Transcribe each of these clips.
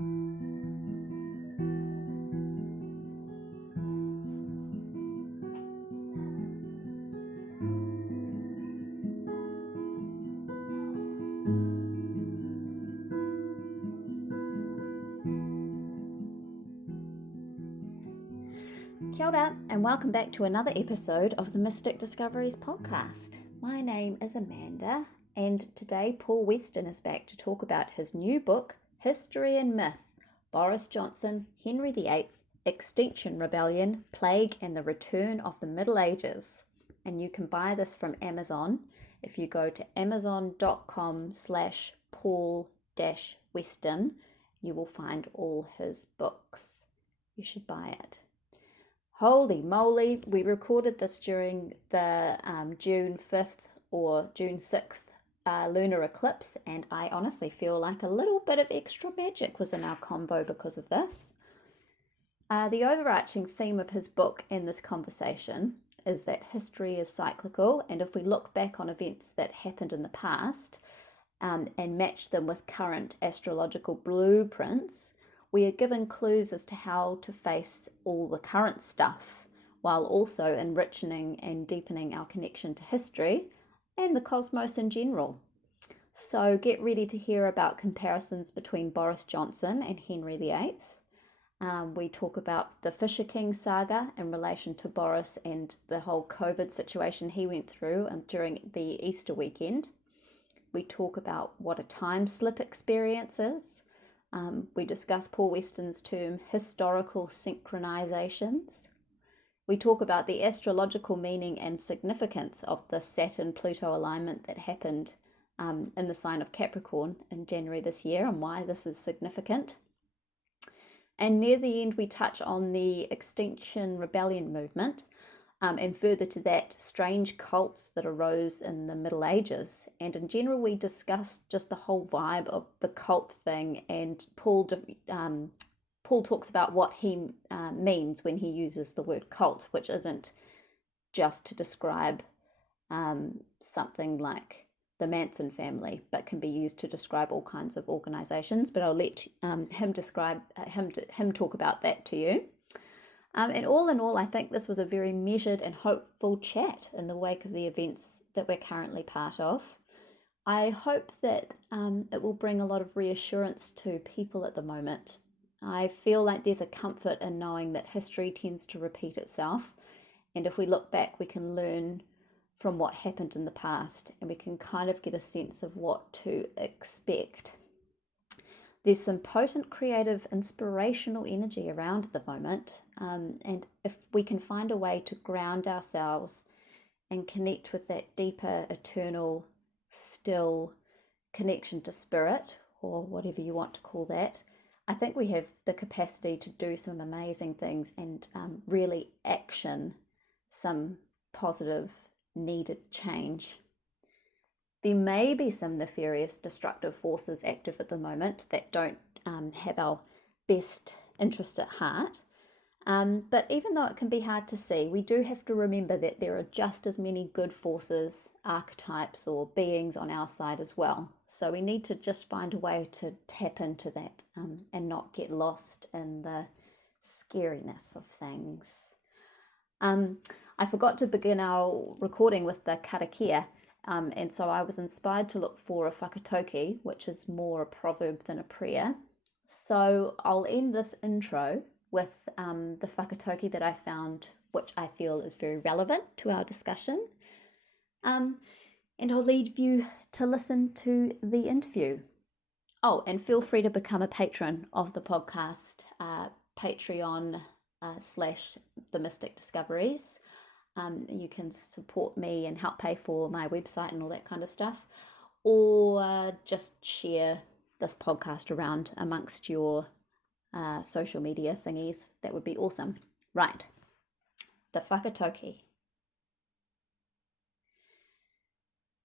Kia ora, and welcome back to another episode of the Mystic Discoveries podcast. My name is Amanda, and today Paul Weston is back to talk about his new book, History and Myth, Boris Johnson, Henry VIII, Extinction Rebellion, Plague and the Return of the Middle Ages. And you can buy this from Amazon. If you go to amazon.com/Paul-Weston, you will find all his books. You should buy it. Holy moly, we recorded this during the June 5th or June 6th lunar eclipse, and I honestly feel like a little bit of extra magic was in our convo because of this. The overarching theme of his book and this conversation is that history is cyclical, and if we look back on events that happened in the past and match them with current astrological blueprints, we are given clues as to how to face all the current stuff, while also enriching and deepening our connection to history and the cosmos in general. So get ready to hear about comparisons between Boris Johnson and Henry VIII. We talk about the Fisher King saga in relation to Boris and the whole COVID situation he went through during the Easter weekend. We talk about what a time slip experience is. We discuss Paul Weston's term historical synchronisations. We talk about the astrological meaning and significance of the Saturn Pluto alignment that happened in the sign of Capricorn in January this year and why this is significant. And near the end, we touch on the Extinction Rebellion movement, and further to that, strange cults that arose in the Middle Ages. And in general, we discuss just the whole vibe of the cult thing, and Paul talks about what he means when he uses the word cult, which isn't just to describe something like the Manson family, but can be used to describe all kinds of organizations. But I'll let him talk about that to you. And all in all, I think this was a very measured and hopeful chat in the wake of the events that we're currently part of. I hope that it will bring a lot of reassurance to people at the moment. I feel like there's a comfort in knowing that history tends to repeat itself. And if we look back, we can learn from what happened in the past, and we can kind of get a sense of what to expect. There's some potent, creative, inspirational energy around at the moment, and if we can find a way to ground ourselves and connect with that deeper, eternal, still connection to spirit, or whatever you want to call that, I think we have the capacity to do some amazing things and really action some positive, needed change. There may be some nefarious, destructive forces active at the moment that don't have our best interest at heart. But even though it can be hard to see, we do have to remember that there are just as many good forces, archetypes, or beings on our side as well. So we need to just find a way to tap into that and not get lost in the scariness of things. I forgot to begin our recording with the karakia. And so I was inspired to look for a whakatoki, which is more a proverb than a prayer. So I'll end this intro with the whakatoki that I found, which I feel is very relevant to our discussion. And I'll leave you to listen to the interview. Oh, and feel free to become a patron of the podcast, Patreon /The Mystic Discoveries. You can support me and help pay for my website and all that kind of stuff, or just share this podcast around amongst your social media thingies. That would be awesome. Right, the whakatoki.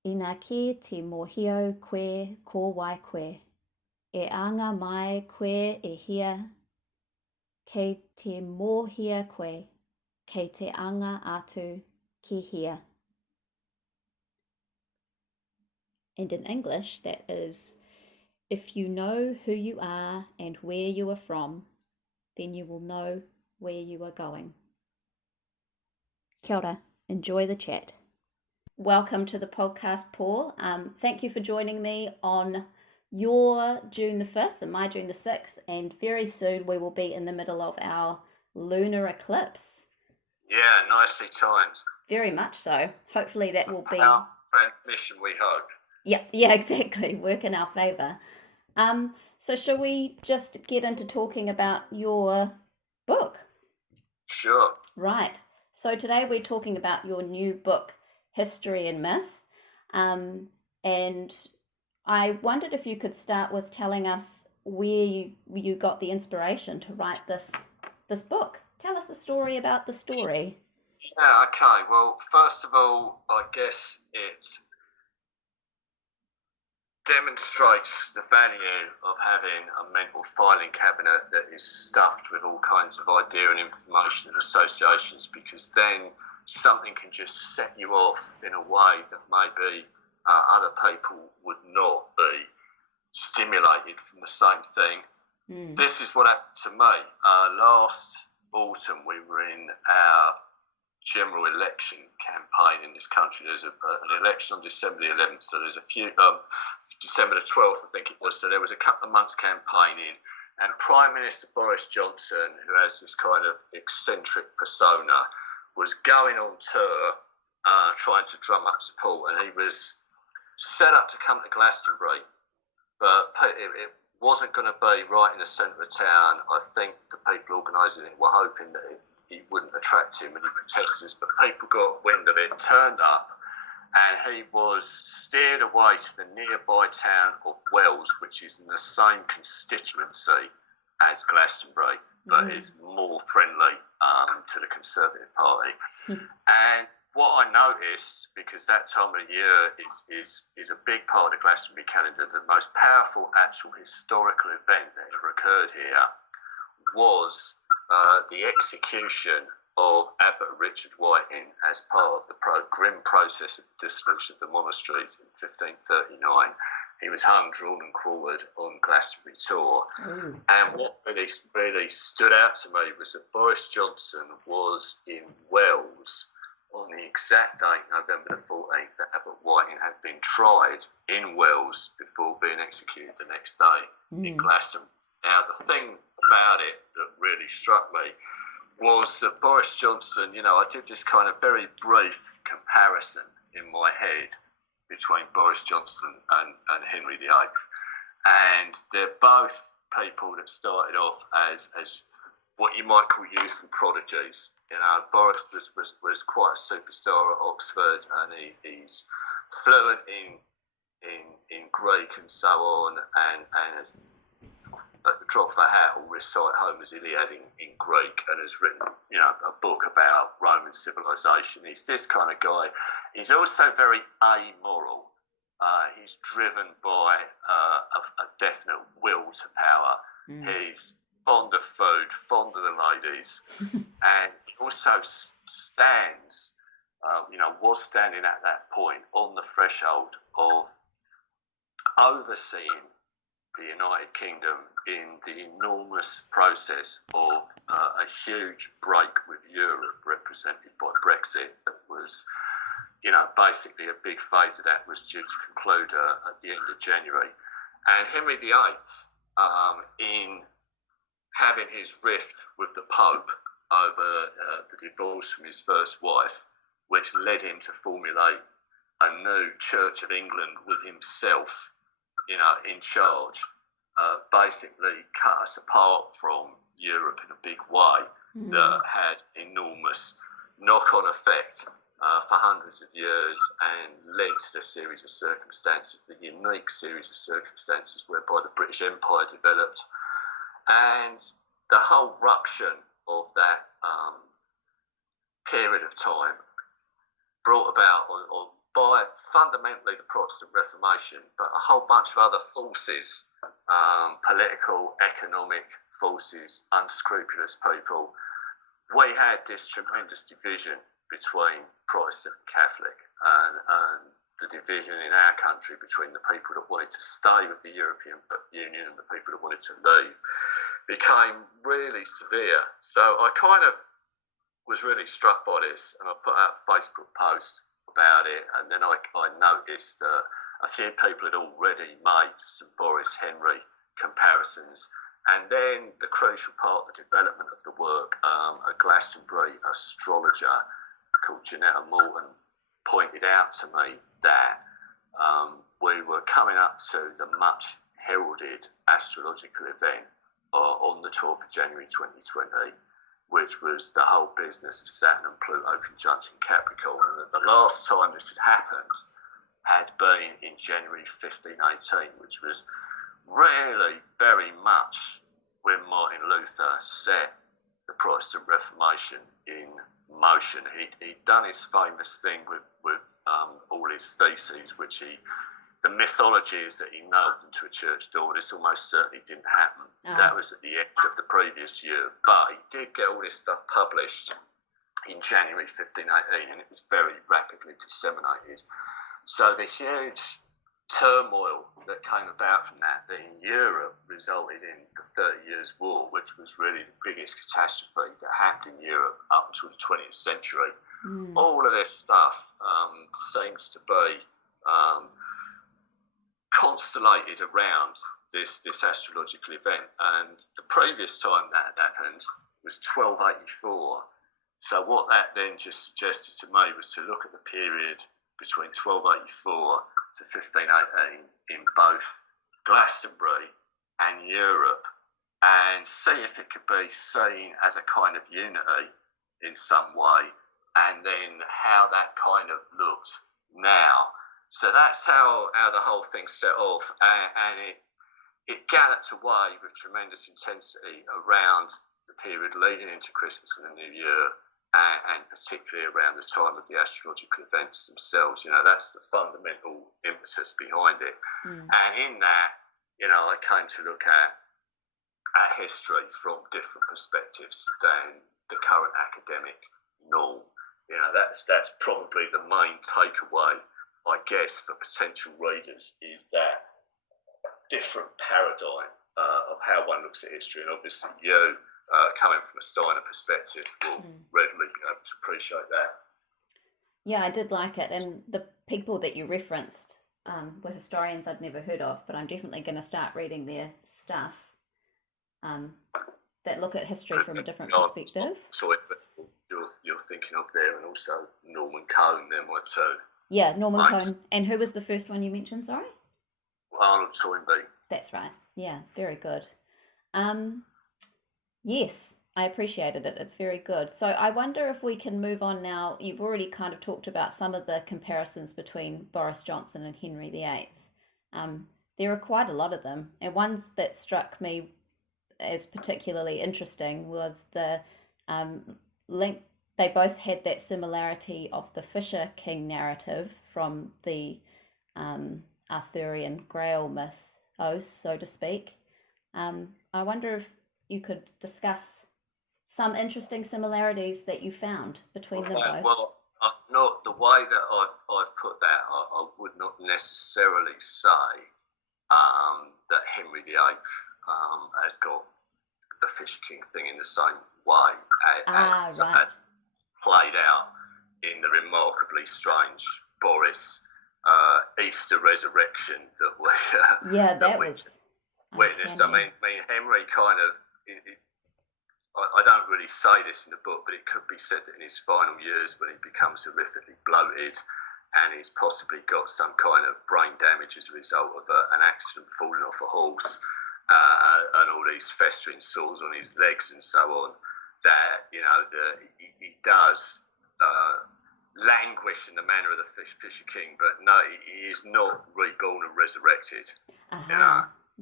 Ina ki te mohio koe ko wai koe, e anga mai koe e hia, kei te mohia koe, kei te anga atu ki hia. And in English, that is, If you know who you are and where you are from, then you will know where you are going. Kia ora. Enjoy the chat. Welcome to the podcast, Paul. Thank you for joining me on your June the 5th and my June the 6th, and very soon we will be in the middle of our lunar eclipse. Yeah, nicely timed. Very much so. Hopefully that will be... Our transmission, we hope. Yeah, exactly. Work in our favour. So shall we just get into talking about your book? Sure. Right. So today we're talking about your new book, History and Myth. And I wondered if you could start with telling us where you got the inspiration to write this book. Tell us the story about the story. Yeah, okay. Well, first of all, I guess it demonstrates the value of having a mental filing cabinet that is stuffed with all kinds of idea and information and associations, because then something can just set you off in a way that maybe other people would not be stimulated from the same thing. This is what happened to me. Last autumn, we were in our general election campaign in this country. There's an election on December the 11th, so there's a few, December the 12th, I think it was, so there was a couple of months campaigning, and Prime Minister Boris Johnson, who has this kind of eccentric persona, was going on tour trying to drum up support, and he was set up to come to Glastonbury, but it wasn't going to be right in the centre of town. I think the people organising it were hoping that he wouldn't attract too many protesters, but people got wind of it, turned up, and he was steered away to the nearby town of Wells, which is in the same constituency as Glastonbury, but is more friendly to the Conservative Party. And what I noticed, because that time of the year is a big part of the Glastonbury calendar, the most powerful actual historical event that ever occurred here was the execution of Abbot Richard Whiting as part of the grim process of the dissolution of the Monasteries in 1539. He was hung, drawn and quartered on Glastonbury Tor. And what really stood out to me was that Boris Johnson was in Wells on the exact date, November the 14th, that Abbot Whiting had been tried in Wells before being executed the next day in Glastonbury. Now, the thing about it that really struck me was that Boris Johnson, I did this kind of very brief comparison in my head between Boris Johnson and Henry VIII. And they're both people that started off as what you might call youthful prodigies. Boris was quite a superstar at Oxford, and he's fluent in Greek and so on, and at the drop of a hat will recite Homer's Iliad in Greek, and has written, a book about Roman civilization. He's this kind of guy. He's also very amoral. He's driven by a definite will to power. He's fond of food, fond of the ladies, and he also stands, was standing at that point on the threshold of overseeing the United Kingdom in the enormous process of a huge break with Europe represented by Brexit that was, basically a big phase of that was due to conclude at the end of January. And Henry VIII, in having his rift with the Pope over the divorce from his first wife, which led him to formulate a new Church of England with himself, in charge, basically cut us apart from Europe in a big way that had enormous knock-on effect for hundreds of years, and led to the series of circumstances, the unique series of circumstances whereby the British Empire developed, and the whole ruction of that period of time brought about or by fundamentally the Protestant Reformation, but a whole bunch of other forces, political, economic forces, unscrupulous people. We had this tremendous division between Protestant and Catholic, and the division in our country between the people that wanted to stay with the European Union and the people that wanted to leave became really severe. So I kind of was really struck by this, and I put out a Facebook post about it, and then I noticed that a few people had already made some Boris Henry comparisons. And then the crucial part of the development of the work, a Glastonbury astrologer called Janetta Morton pointed out to me that we were coming up to the much heralded astrological event on the 12th of January 2020, which was the whole business of Saturn and Pluto conjunction Capricorn. And the last time this had happened had been in January 1518, which was really very much when Martin Luther set the Protestant Reformation in motion. He'd done his famous thing with all his theses, which the mythology is that he nailed them to a church door. This almost certainly didn't happen. That was at the end of the previous year. But he did get all this stuff published in January 1518, and it was very rapidly disseminated. So the huge turmoil that came about from that in Europe resulted in the 30 Years' War, which was really the biggest catastrophe that happened in Europe up until the 20th century. All of this stuff seems to be constellated around this astrological event. And the previous time that had happened was 1284. So what that then just suggested to me was to look at the period between 1284 to 1518 in both Glastonbury and Europe, and see if it could be seen as a kind of unity in some way, and then how that kind of looked now. So that's how the whole thing set off, and it galloped away with tremendous intensity around the period leading into Christmas and the New Year, and particularly around the time of the astrological events themselves. That's the fundamental impetus behind it. And in that, I came to look at history from different perspectives than the current academic norm. That's probably the main takeaway, I guess, for potential readers, is that different paradigm of how one looks at history. And obviously you, coming from a Steiner perspective, will readily be able to appreciate that. Yeah, I did like it. And the people that you referenced were historians I'd never heard of, but I'm definitely going to start reading their stuff that look at history from a different perspective. So you're thinking of there, and also Norman Cohn, there might too. Yeah, Norman Cohn. And who was the first one you mentioned, sorry? Arnold Toynbee. That's right. Yeah, very good. Yes, I appreciated it. It's very good. So I wonder if we can move on now. You've already kind of talked about some of the comparisons between Boris Johnson and Henry VIII. There are quite a lot of them. And ones that struck me as particularly interesting was the link. They both had that similarity of the Fisher King narrative from the Arthurian Grail mythos, so to speak. I wonder if you could discuss some interesting similarities that you found between them both. Well, not the way that I've put that. I would not necessarily say that Henry VIII has got the Fisher King thing in the same way as played out in the remarkably strange Boris Easter resurrection that we witnessed. I mean, Henry kind of. I don't really say this in the book, but it could be said that in his final years, when he becomes horrifically bloated and he's possibly got some kind of brain damage as a result of an accident, falling off a horse, and all these festering sores on his legs and so on, that he does languish in the manner of the Fisher King, but no, he is not reborn and resurrected.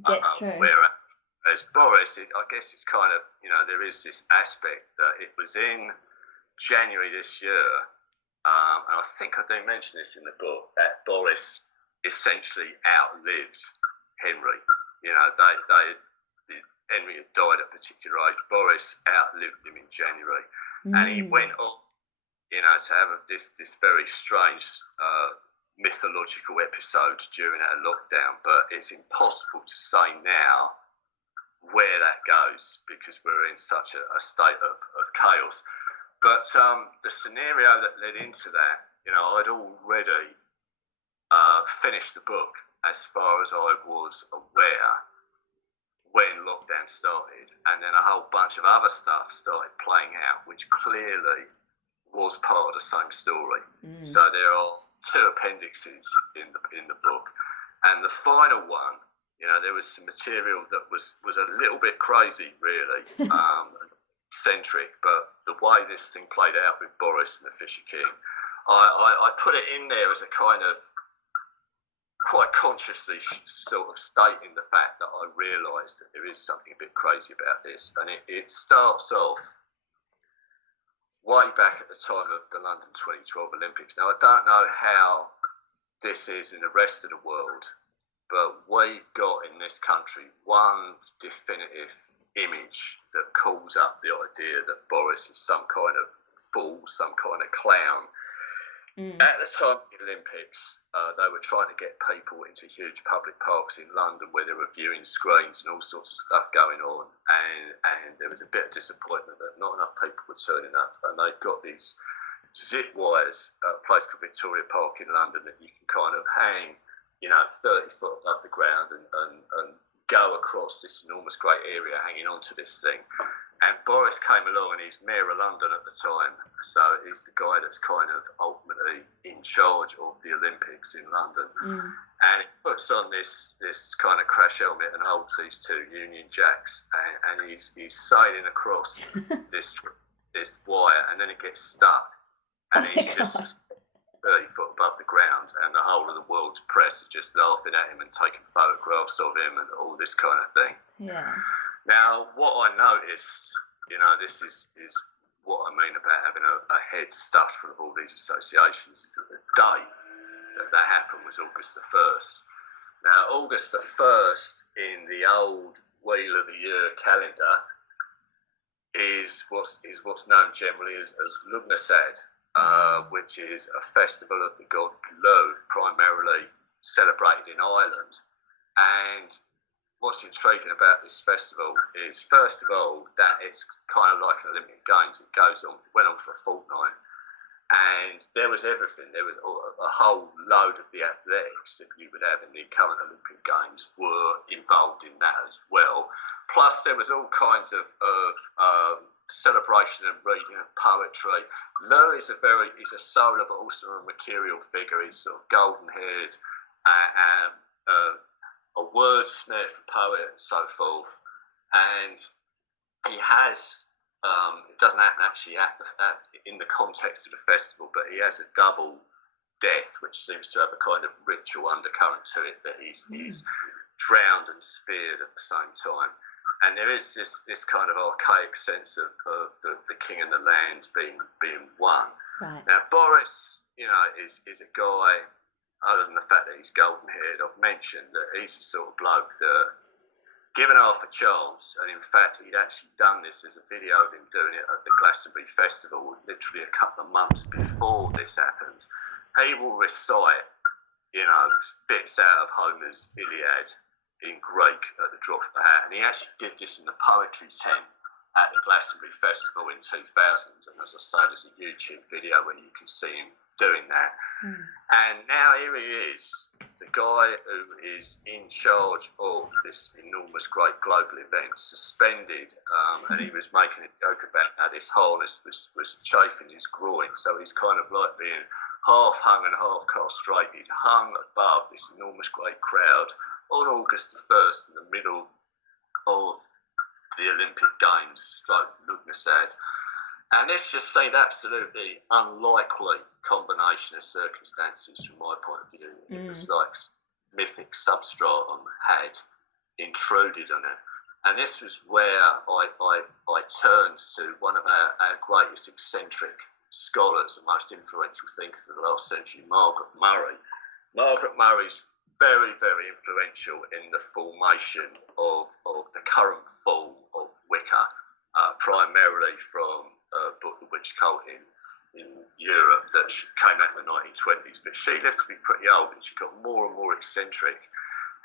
That's true. Whereas Boris, I guess it's kind of, there is this aspect that it was in January this year, and I think I do mention this in the book, that Boris essentially outlived Henry. Henry had died at a particular age. Boris outlived him in January, and he went on, to have this very strange mythological episode during our lockdown, but it's impossible to say now where that goes because we're in such a state of chaos. But the scenario that led into that, I'd already finished the book as far as I was aware when lockdown started, and then a whole bunch of other stuff started playing out, which clearly was part of the same story. So there are 2 appendixes in the book, and the final one, there was some material that was a little bit crazy, really, eccentric, but the way this thing played out with Boris and the Fisher King, I put it in there as a kind of quite consciously sort of stating the fact that I realised that there is something a bit crazy about this, and it starts off way back at the time of the London 2012 Olympics. Now, I don't know how this is in the rest of the world, but we've got in this country one definitive image that calls up the idea that Boris is some kind of fool, some kind of clown. At the time of the Olympics, they were trying to get people into huge public parks in London where they were viewing screens and all sorts of stuff going on, and there was a bit of disappointment that not enough people were turning up, and they've got these zip wires at a place called Victoria Park in London that you can kind of hang 30 foot above the ground and go across this enormous great area hanging onto this thing. And Boris came along, and he's Mayor of London at the time, so he's the guy that's kind of ultimately in charge of the Olympics in London. And he puts on this kind of crash helmet and holds these 2 Union Jacks, and he's sailing across this wire, and then it gets stuck, and he's just 30 foot above the ground, and the whole of the world's press is just laughing at him and taking photographs of him and all this kind of thing. Yeah. Now, what I noticed, this is what I mean about having a head stuffed full of all these associations, is that the date that happened was August the 1st. Now, August the 1st in the old Wheel of the Year calendar is what's known generally as Lugnasad, which is a festival of the god Lugh, primarily celebrated in Ireland. And what's intriguing about this festival is, first of all, that it's kind of like an Olympic Games. It went on for a fortnight, and there was everything. There was a whole load of the athletics that you would have in the current Olympic Games were involved in that as well. Plus, there was all kinds of celebration and reading of poetry. Lugh is a solar but also a mercurial figure. He's sort of golden-haired, a wordsmith, a poet, and so forth. And he has, it doesn't happen actually in the context of the festival, but he has a double death, which seems to have a kind of ritual undercurrent to it, that he's drowned and speared at the same time. And there is this kind of archaic sense of the king and the land being one. Right. Now, Boris, is a guy, other than the fact that he's golden-haired, I've mentioned that he's the sort of bloke that, given half a chance, and in fact he'd actually done this, there's a video of him doing it at the Glastonbury Festival literally a couple of months before this happened. He will recite, bits out of Homer's Iliad in Greek at the drop of a hat, and he actually did this in the poetry tent at the Glastonbury Festival in 2000, and as I say, there's a YouTube video where you can see him doing that. And now here he is, the guy who is in charge of this enormous great global event, suspended, and he was making a joke about how this harness was chafing his groin, so he's kind of like being half hung and half castrated, hung above this enormous great crowd on August the 1st in the middle of the Olympic Games, Lugnasad. And this just seemed absolutely unlikely combination of circumstances from my point of view. It was like mythic substratum had intruded on it. And this was where I turned to one of our greatest eccentric scholars and most influential thinkers of the last century, Margaret Murray. Margaret Murray's very, very influential in the formation of the current form of Wicca, primarily from book The Witch Colin, in Europe that came out in the 1920s, but she lived to be pretty old and she got more and more eccentric.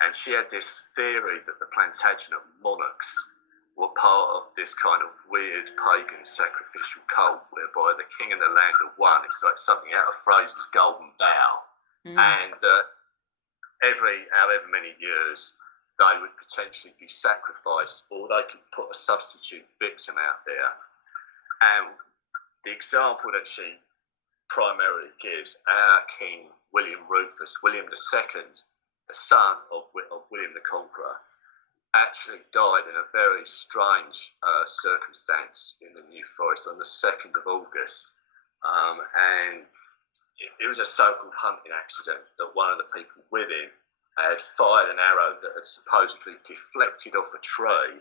And she had this theory that the Plantagenet monarchs were part of this kind of weird pagan sacrificial cult whereby the king and the land are one. It's like something out of Fraser's Golden Bough. And however many years, they would potentially be sacrificed, or they could put a substitute victim out there. And the example that she primarily gives, our King William Rufus, William II, the son of William the Conqueror, actually died in a very strange circumstance in the New Forest on the 2nd of August. And it was a so-called hunting accident that one of the people with him had fired an arrow that had supposedly deflected off a tree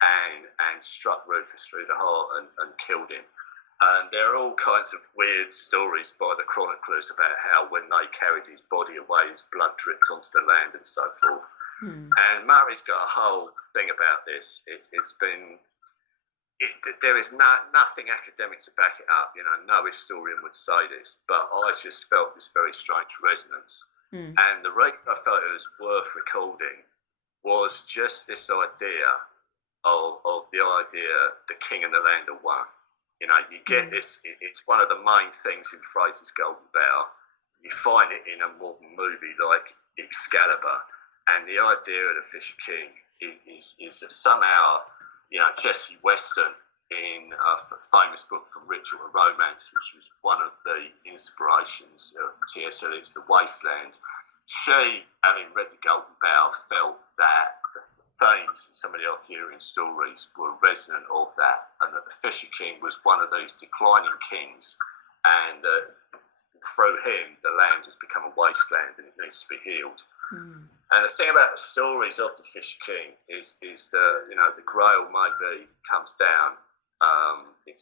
and struck Rufus through the heart and killed him. And there are all kinds of weird stories by the chroniclers about how when they carried his body away, his blood dripped onto the land and so forth. And Murray's got a whole thing about this. There is nothing academic to back it up. No historian would say this, but I just felt this very strange resonance. And the reason I felt it was worth recording was just this idea of the idea the king and the land are one. You get this, it's one of the main things in Fraser's Golden Bough. You find it in a modern movie like Excalibur, and the idea of the Fisher King is that somehow, Jesse Weston, in a famous book from Ritual of Romance, which was one of the inspirations of T.S. Eliot's The Wasteland, she, having read the Golden Bough, felt that the themes in some of the Arthurian stories were resonant of that, and that the Fisher King was one of these declining kings, and through him the land has become a wasteland and it needs to be healed. And the thing about the stories of the Fisher King is the Grail maybe comes down.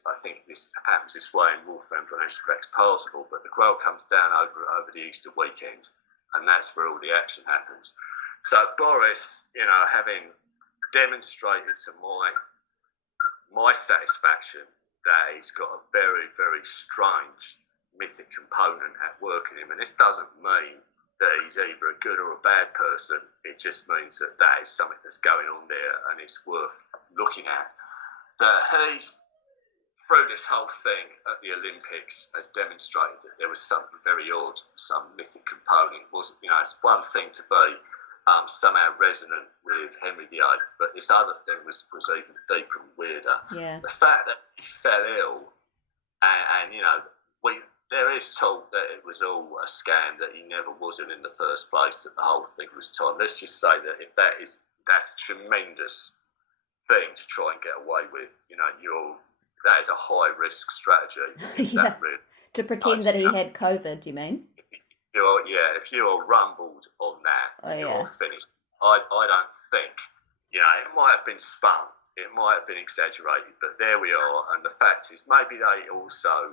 I think this happens this way in Wolfram von Eschenbach's Parzival, but the Grail comes down over the Easter weekend, and that's where all the action happens. So Boris, having demonstrated to my satisfaction that he's got a very, very strange mythic component at work in him, and this doesn't mean that he's either a good or a bad person. It just means that is something that's going on there and it's worth looking at. That he's, through this whole thing at the Olympics, has demonstrated that there was something very odd, some mythic component. It wasn't, it's one thing to be somehow resonant with Henry VIII, but this other thing was even deeper and weirder. Yeah. The fact that he fell ill, and there is talk that it was all a scam, that he never wasn't in the first place, that the whole thing was timed. Let's just say that if that's a tremendous thing to try and get away with. That is a high risk strategy. Yeah. To pretend that he had COVID, you mean? If you are rumbled on that, you're finished. I don't think, it might have been spun, it might have been exaggerated, but there we are. And the fact is, maybe they also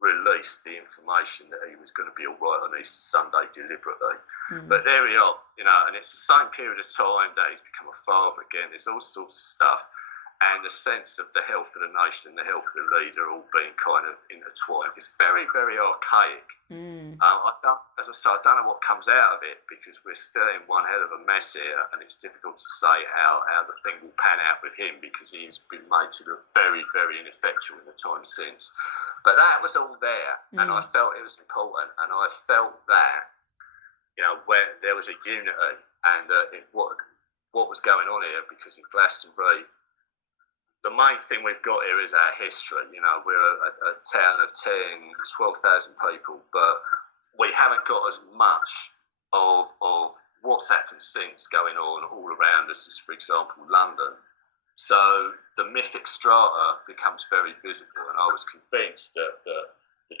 released the information that he was going to be all right on Easter Sunday deliberately. But there we are, and it's the same period of time that he's become a father again. There's all sorts of stuff, and the sense of the health of the nation and the health of the leader all being kind of intertwined. It's very, very archaic. I don't know what comes out of it, because we're still in one hell of a mess here, and it's difficult to say how the thing will pan out with him, because he's been made to look very, very ineffectual in the time since. But that was all there, and I felt it was important, and I felt that, where there was a unity, and what was going on here, because in Glastonbury, the main thing we've got here is our history. We're a town of 12,000 people, but we haven't got as much of what's happened since going on all around us as, for example, London. So the mythic strata becomes very visible, and I was convinced that the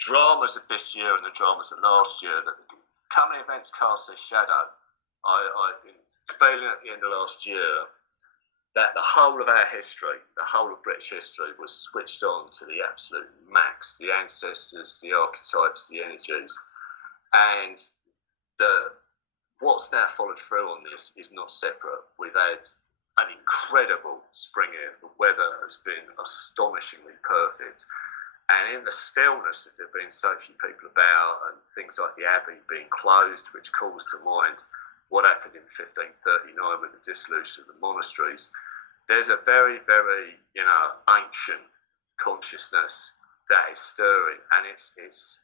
dramas of this year and the dramas of last year, that the coming events cast their shadow. I've been feeling at the end of last year that the whole of our history, the whole of British history, was switched on to the absolute max. The ancestors, the archetypes, the energies, and what's now followed through on this is not separate. We've had an incredible spring here. The weather has been astonishingly perfect. And in the stillness that there have been so few people about, and things like the Abbey being closed, which calls to mind what happened in 1539 with the dissolution of the monasteries, there's a very, very, ancient consciousness that is stirring, and it's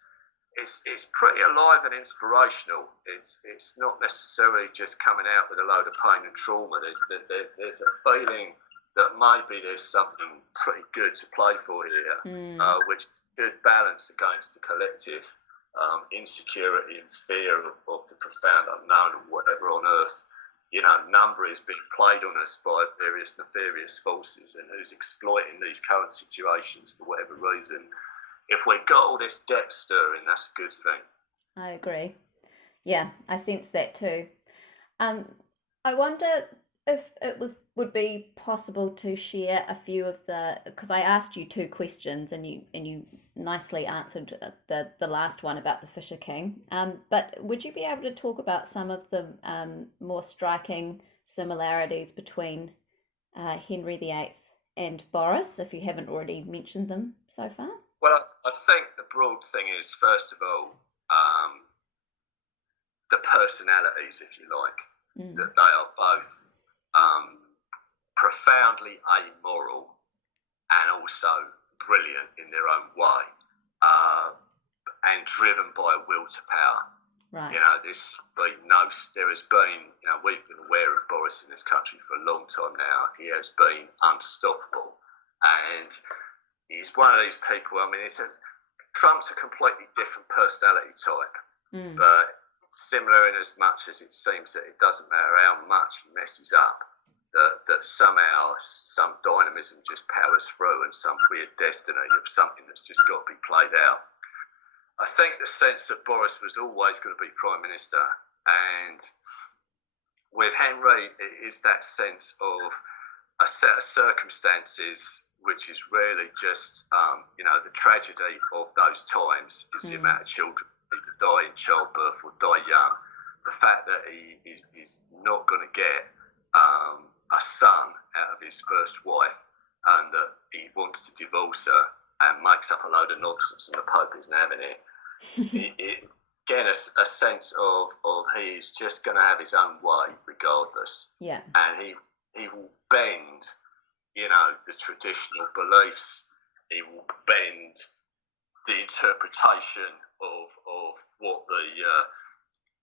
pretty alive and inspirational. It's not necessarily just coming out with a load of pain and trauma. There's a feeling that maybe there's something pretty good to play for here, which is good balance against the collective insecurity and fear of the profound unknown and whatever on earth, number is being played on us by various nefarious forces, and who's exploiting these current situations for whatever reason. If we've got all this depth stirring, that's a good thing. I agree. Yeah, I sense that too. I wonder if it would be possible to share a few of because I asked you two questions and you nicely answered the last one about the Fisher King. But would you be able to talk about some of the more striking similarities between Henry VIII and Boris, if you haven't already mentioned them so far? Well, I think the broad thing is, first of all, the personalities, if you like, that they are both profoundly amoral and also brilliant in their own way, and driven by a will to power. Right. There has been, we've been aware of Boris in this country for a long time now. He has been unstoppable, and he's one of these people. I mean, Trump's a completely different personality type, but similar in as much as it seems that it doesn't matter how much he messes up, that somehow some dynamism just powers through, and some weird destiny of something that's just got to be played out. I think the sense that Boris was always going to be Prime Minister, and with Henry, it is that sense of a set of circumstances which is really just, the tragedy of those times is the amount of children either die in childbirth or die young. The fact that he is not going to get a son out of his first wife, and that he wants to divorce her and makes up a load of nonsense and the Pope isn't having it. Again, a sense of he is just going to have his own way regardless. Yeah. And he will bend, the traditional beliefs. He will bend the interpretation of what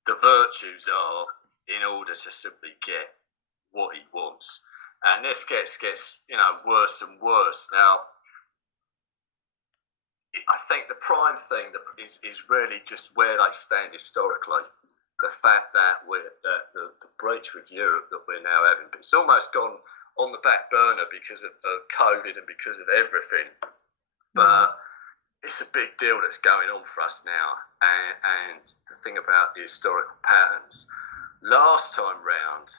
the virtues are in order to simply get what he wants. And this gets worse and worse. Now, I think the prime thing is really just where they stand historically. The fact that the breach with Europe that we're now having, it's almost gone on the back burner because of COVID and because of everything. But it's a big deal that's going on for us now. And the thing about the historical patterns, last time round,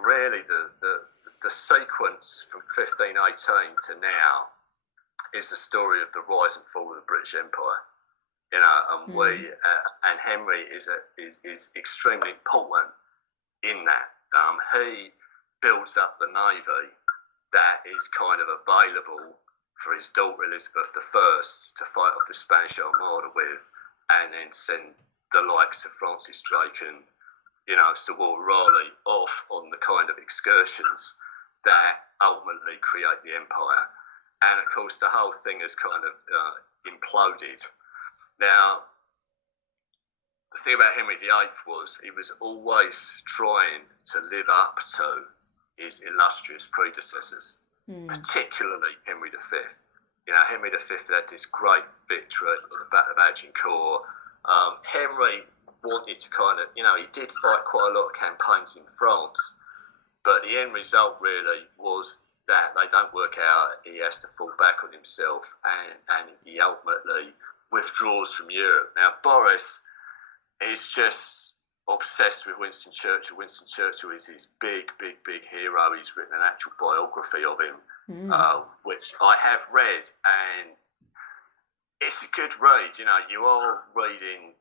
really the sequence from 1518 to now is the story of the rise and fall of the British Empire. And and Henry is extremely important in that. He builds up the navy that is kind of available for his daughter Elizabeth I to fight off the Spanish Armada with, and then send the likes of Francis Drake and Sir Walter Raleigh off on the kind of excursions that ultimately create the empire. And of course, the whole thing has kind of imploded. Now, the thing about Henry VIII was he was always trying to live up to his illustrious predecessors, particularly Henry V. Henry V had this great victory at the Battle of Agincourt. Henry wanted to he did fight quite a lot of campaigns in France, but the end result really was that they don't work out. He has to fall back on himself, and he ultimately withdraws from Europe. Now, Boris is just obsessed with Winston Churchill. Winston Churchill is his big hero. He's written an actual biography of him, which I have read, and it's a good read. You are reading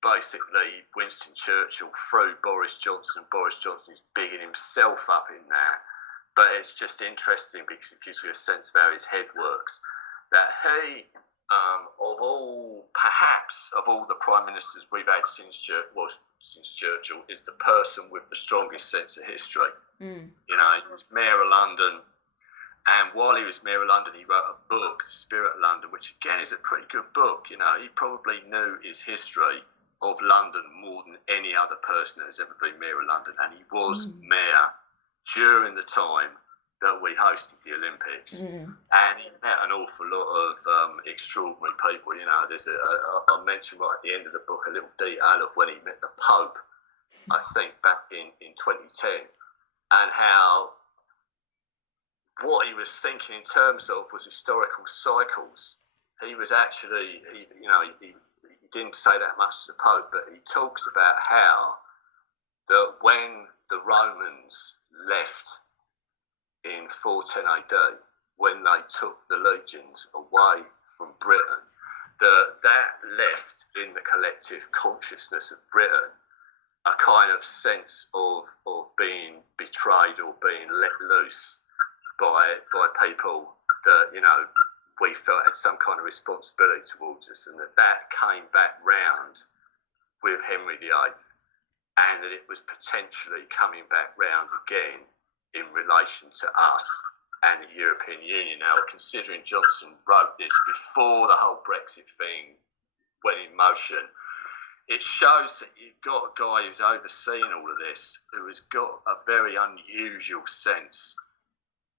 basically Winston Churchill through Boris Johnson. Boris Johnson is bigging himself up in that, but it's just interesting because it gives you a sense of how his head works. that he, perhaps of all the prime ministers we've had since Churchill, is the person with the strongest sense of history. Mm. You know, he was Mayor of London, and while he was Mayor of London, he wrote a book, The Spirit of London, which again is a pretty good book. You know, he probably knew his history of London more than any other person that has ever been Mayor of London, and he was Mayor during the time that we hosted the Olympics, and he met an awful lot of extraordinary people. You know, there's I mentioned right at the end of the book a little detail of when he met the Pope, I think back in 2010, and how what he was thinking in terms of was historical cycles. He was actually, he didn't say that much to the Pope, but he talks about how that when the Romans left in 410 AD, when they took the legions away from Britain, that left in the collective consciousness of Britain a kind of sense of being betrayed or being let loose by people that, you know, we felt had some kind of responsibility towards us, and that came back round with Henry VIII, and that it was potentially coming back round again in relation to us and the European Union. Now, considering Johnson wrote this before the whole Brexit thing went in motion, it shows that you've got a guy who's overseeing all of this, who has got a very unusual sense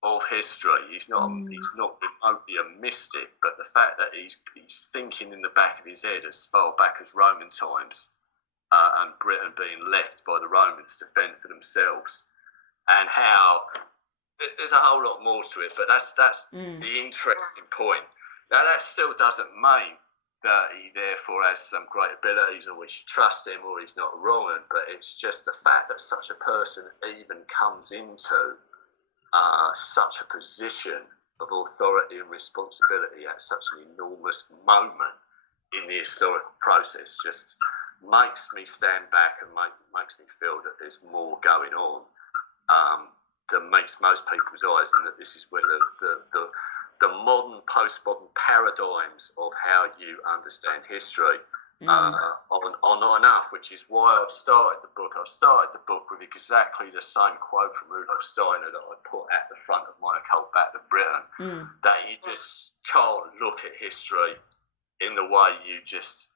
of history. He's not remotely a mystic, but the fact that he's thinking in the back of his head as far back as Roman times, and Britain being left by the Romans to fend for themselves, and how there's a whole lot more to it, but that's the interesting point. Now, that still doesn't mean that he therefore has some great abilities or we should trust him or he's not wrong, but it's just the fact that such a person even comes into such a position of authority and responsibility at such an enormous moment in the historical process just makes me stand back and makes me feel that there's more going on that meets most people's eyes, and that this is where the modern, postmodern paradigms of how you understand history are not enough, which is why I've started the book. I've started the book with exactly the same quote from Rudolf Steiner that I put at the front of my Occult Back to Britain, that you just can't look at history in the way you just,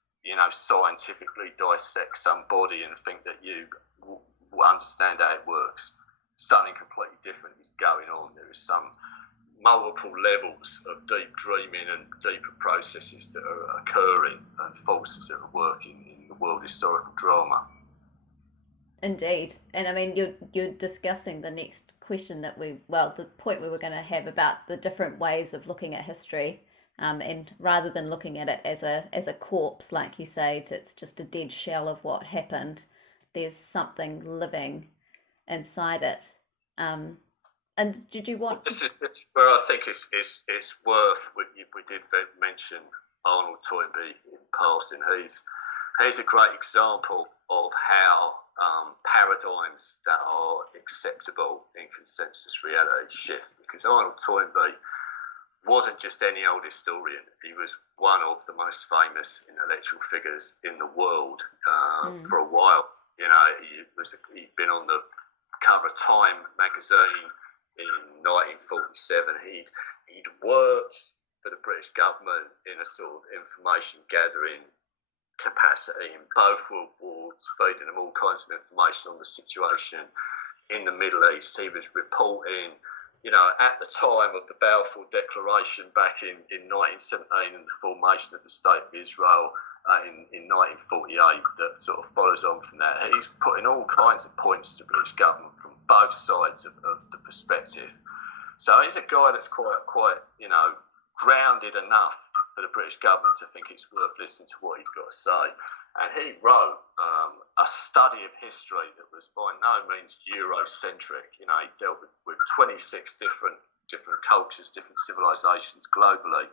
scientifically dissect somebody and think that you will understand how it works. Something completely different is going on. There is some multiple levels of deep dreaming and deeper processes that are occurring and forces that are working in the world historical drama. Indeed. And I mean, you're discussing the next question the point we were going to have about the different ways of looking at history, and rather than looking at it as a corpse, like you say, it's just a dead shell of what happened, there's something living inside it. And did you want? This is where I think it's worth. We did mention Arnold Toynbee in passing. He's a great example of how paradigms that are acceptable in consensus reality shift. Because Arnold Toynbee wasn't just any old historian. He was one of the most famous intellectual figures in the world for a while. He'd been on the cover of Time magazine in 1947. He'd worked for the British government in a sort of information gathering capacity in both world wars, feeding them all kinds of information on the situation in the Middle East. He was reporting, at the time of the Balfour Declaration back in 1917 and the formation of the State of Israel in 1948 that sort of follows on from that. He's putting all kinds of points to the British government from both sides of the perspective. So he's a guy that's quite grounded enough for the British government to think it's worth listening to what he's got to say. And he wrote a study of history that was by no means Eurocentric. He dealt with 26 different cultures, different civilizations globally.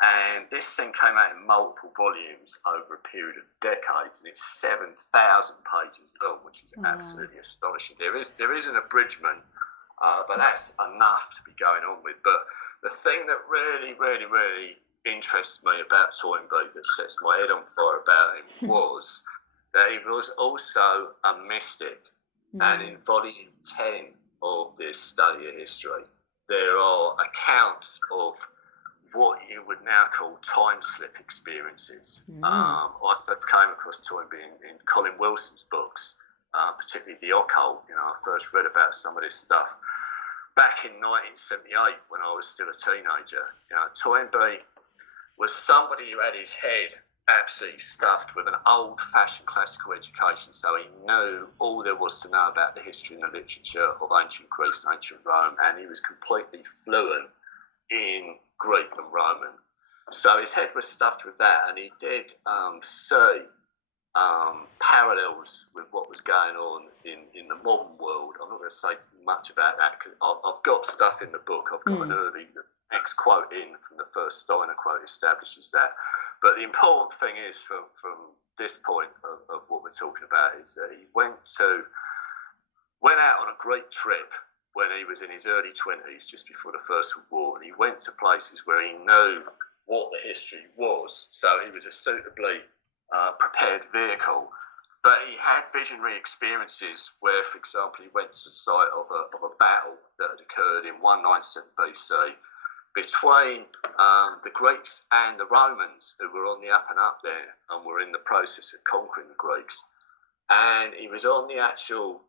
And this thing came out in multiple volumes over a period of decades, and it's 7,000 pages long, which is absolutely astonishing. There is an abridgment but that's enough to be going on with. But the thing that really, really, really interests me about Toynbee, that sets my head on fire about him, was that he was also a mystic. And in volume 10 of this study of history, there are accounts of what you would now call time slip experiences. I first came across Toynbee in Colin Wilson's books, particularly The Occult. I first read about some of this stuff back in 1978 when I was still a teenager. Toynbee was somebody who had his head absolutely stuffed with an old-fashioned classical education, so he knew all there was to know about the history and the literature of ancient Greece and ancient Rome, and he was completely fluent in Greek and Roman. So his head was stuffed with that, and he did see parallels with what was going on in the modern world. I'm not going to say much about that because I've got stuff in the book. I've got an early next quote in from the first Steiner quote establishes that. But the important thing is from this point of what we're talking about is that he went out on a great trip when he was in his early 20s, just before the First World War, and he went to places where he knew what the history was, so he was a suitably prepared vehicle. But he had visionary experiences where, for example, he went to the site of a battle that had occurred in 197 BC between the Greeks and the Romans, who were on the up and up there and were in the process of conquering the Greeks. And he was at the actual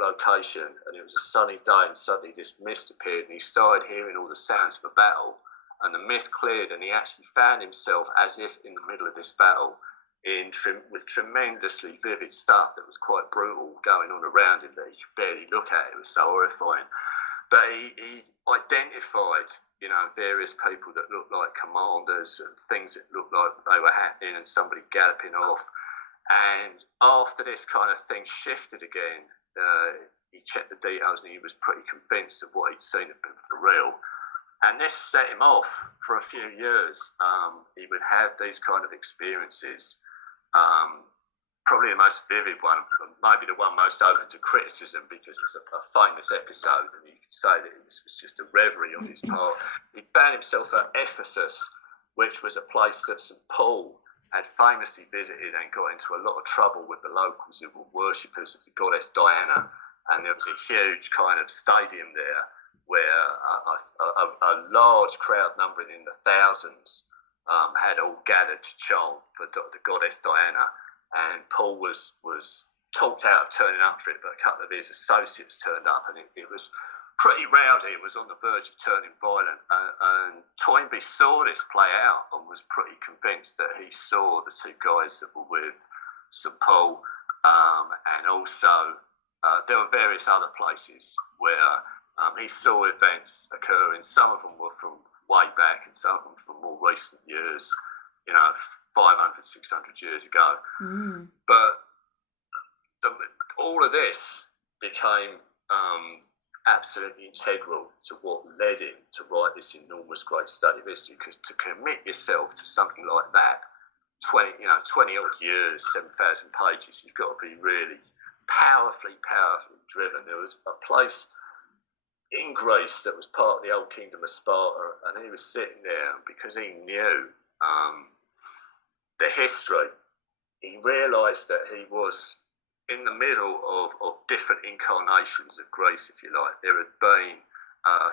location, and it was a sunny day, and suddenly this mist appeared, and he started hearing all the sounds of a battle, and the mist cleared, and he actually found himself as if in the middle of this battle, with tremendously vivid stuff that was quite brutal going on around him that he could barely look at. It was so horrifying. But he identified, various people that looked like commanders and things that looked like they were happening, and somebody galloping off. And after this kind of thing shifted again, he checked the details and he was pretty convinced of what he'd seen had been for real. And this set him off for a few years. He would have these kind of experiences. Probably the most vivid one, maybe the one most open to criticism because it's a famous episode, and you could say that it was just a reverie on his part. He found himself at Ephesus, which was a place that St. Paul had famously visited and got into a lot of trouble with the locals who were worshippers of the goddess Diana. And there was a huge kind of stadium there where a large crowd numbering in the thousands had all gathered to chant for the goddess Diana. And Paul was talked out of turning up for it, but a couple of his associates turned up, and it was pretty rowdy. It was on the verge of turning violent, and Toynbee saw this play out and was pretty convinced that he saw the two guys that were with St. Paul, and also there were various other places where he saw events occurring. Some of them were from way back, and some of them from more recent years, 500, 600 years ago. But all of this became absolutely integral to what led him to write this enormous great study of history, because to commit yourself to something like that, 20 odd years, 7,000 pages, you've got to be really powerfully driven. There was a place in Greece that was part of the old kingdom of Sparta, and he was sitting there, and because he knew the history, he realised that he was in the middle of different incarnations of Greece, if you like. There had been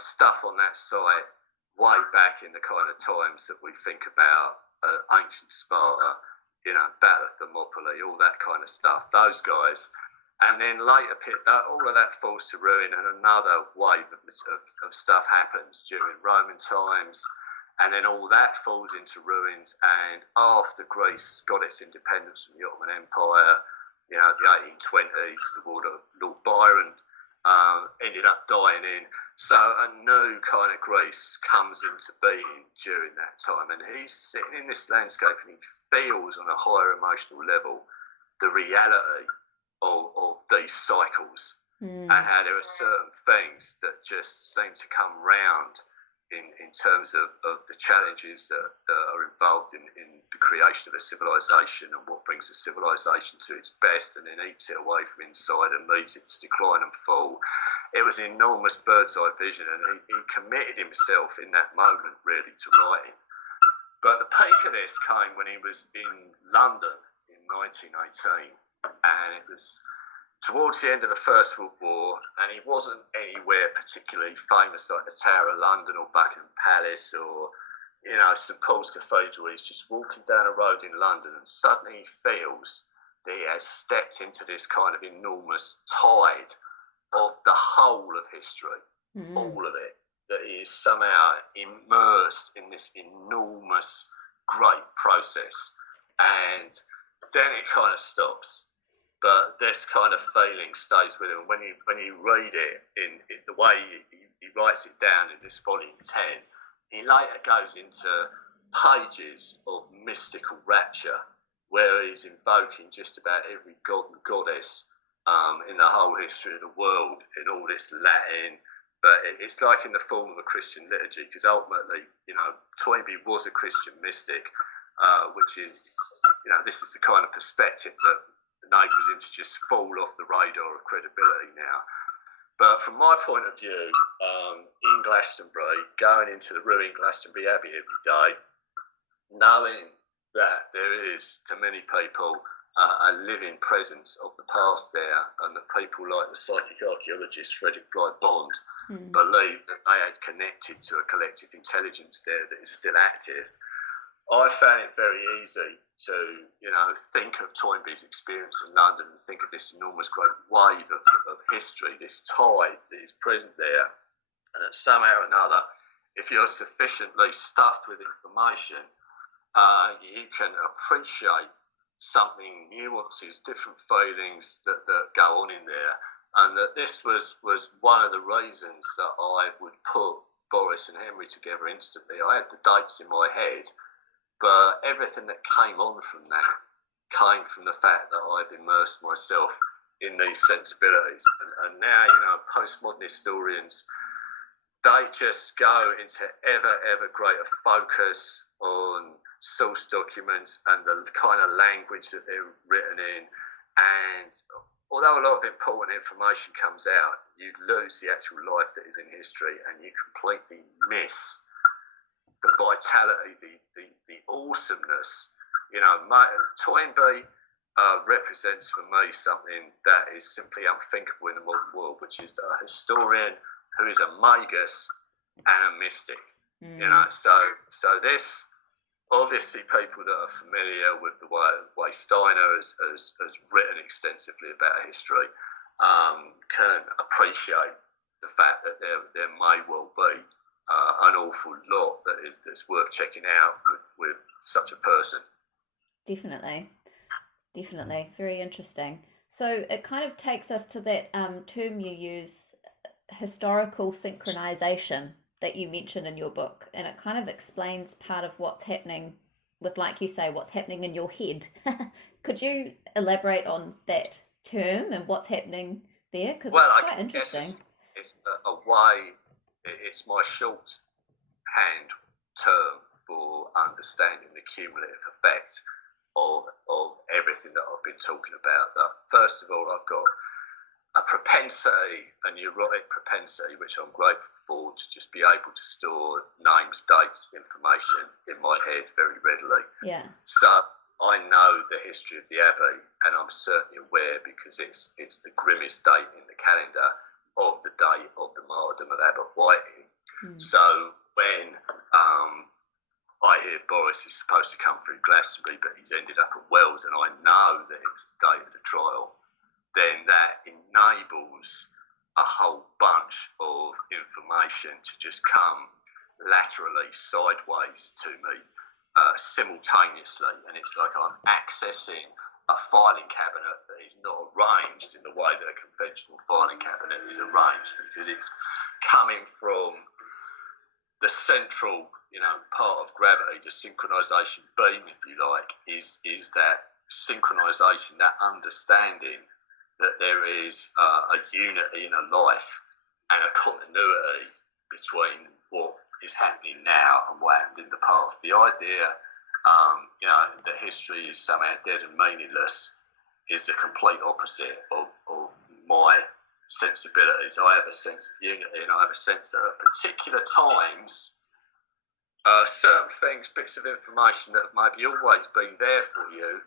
stuff on that site way back in the kind of times that we think about ancient Sparta, Battle of Thermopylae, all that kind of stuff, those guys. And then later, all of that falls to ruin, and another wave of stuff happens during Roman times. And then all that falls into ruins. And after Greece got its independence from the Ottoman Empire, the 1820s, the war that Lord Byron ended up dying in. So a new kind of Greece comes into being during that time. And he's sitting in this landscape, and he feels on a higher emotional level the reality of these cycles, and how there are certain things that just seem to come round in terms of the challenges that are involved in the creation of a civilization and what brings a civilization to its best and then eats it away from inside and leads it to decline and fall. It was an enormous bird's eye vision, and he committed himself in that moment really to writing. But the peak of this came when he was in London in 1918, and it was towards the end of the First World War, and he wasn't anywhere particularly famous like the Tower of London or Buckingham Palace or, St Paul's Cathedral. He's just walking down a road in London, and suddenly he feels that he has stepped into this kind of enormous tide of the whole of history, all of it, that he is somehow immersed in this enormous, great process. And then it kind of stops. But this kind of feeling stays with him. When you read it in the way he writes it down in this volume 10, he later goes into pages of mystical rapture where he's invoking just about every god and goddess in the whole history of the world in all this Latin. But it's like in the form of a Christian liturgy, because ultimately, Toynbee was a Christian mystic, which is, this is the kind of perspective that enables him to just fall off the radar of credibility now. But from my point of view, in Glastonbury, going into the ruined Glastonbury Abbey every day, knowing that there is, to many people, a living presence of the past there, and that people like the psychic archaeologist Frederick Blythe Bond believed that they had connected to a collective intelligence there that is still active, I found it very easy to, think of Toynbee's experience in London and think of this enormous great wave of history, this tide that is present there, and that somehow or another, if you're sufficiently stuffed with information, you can appreciate something, nuances, different feelings that go on in there, and that this was one of the reasons that I would put Boris and Henry together instantly. I had the dates in my head, but everything that came on from that came from the fact that I'd immersed myself in these sensibilities. And now, postmodern historians, they just go into ever greater focus on source documents and the kind of language that they're written in. And although a lot of important information comes out, you lose the actual life that is in history, and you completely miss the vitality, the awesomeness. Toynbee represents for me something that is simply unthinkable in the modern world, which is a historian who is a magus and a mystic. So this, obviously, people that are familiar with the way Steiner has written extensively about history can appreciate the fact that there may well be an awful lot that's worth checking out with such a person. Definitely. Very interesting. So it kind of takes us to that term you use, historical synchronization, that you mention in your book, and it kind of explains part of what's happening with, like you say, what's happening in your head. Could you elaborate on that term and what's happening there? Because it's quite interesting. It's a way. It's my shorthand term for understanding the cumulative effect of everything that I've been talking about. That first of all, I've got a propensity, a neurotic propensity, which I'm grateful for, to just be able to store names, dates, information in my head very readily. Yeah. So I know the history of the Abbey, and I'm certainly aware, because it's the grimmest date in the calendar, of the day of the martyrdom of Abbot Whiting. So when I hear Boris is supposed to come through Glastonbury, but he's ended up at Wells, and I know that it's the day of the trial, then that enables a whole bunch of information to just come laterally, sideways to me, simultaneously. And it's like I'm accessing a filing cabinet that is not arranged in the way that a conventional filing cabinet is arranged, because it's coming from the central, part of gravity, the synchronization beam, if you like, is that synchronization, that understanding that there is a unity in a life and a continuity between what is happening now and what happened in the past. The idea, that history is somehow dead and meaningless is the complete opposite of my sensibilities. I have a sense of unity, and I have a sense that at particular times, certain things, bits of information that have maybe always been there for you,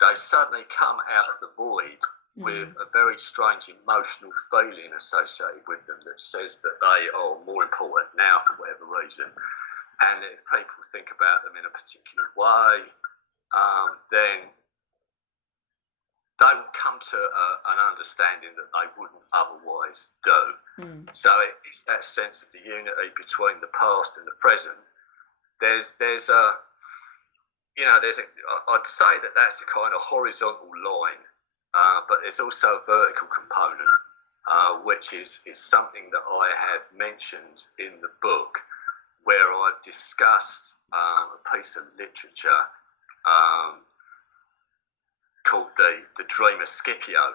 they suddenly come out of the void with a very strange emotional feeling associated with them that says that they are more important now for whatever reason. And if people think about them in a particular way, then they will come to an understanding that they wouldn't otherwise do. So it's that sense of the unity between the past and the present. There's a I'd say that that's a kind of horizontal line, but there's also a vertical component, which is something that I have mentioned in the book, where I've discussed a piece of literature called the Dreamer Scipio,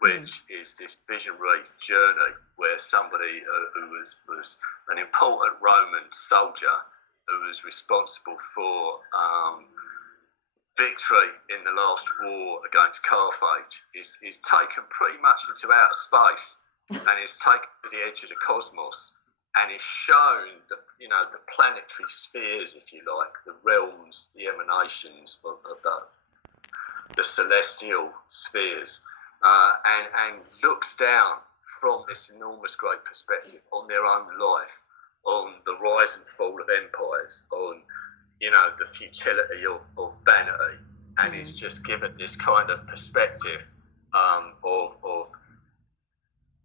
which is this visionary journey where somebody who was an important Roman soldier who was responsible for victory in the last war against Carthage is taken pretty much into outer space and is taken to the edge of the cosmos and is shown the planetary spheres, if you like, the realms, the emanations of the celestial spheres, and looks down from this enormous great perspective on their own life, on the rise and fall of empires, on the futility of vanity, and is just given this kind of perspective of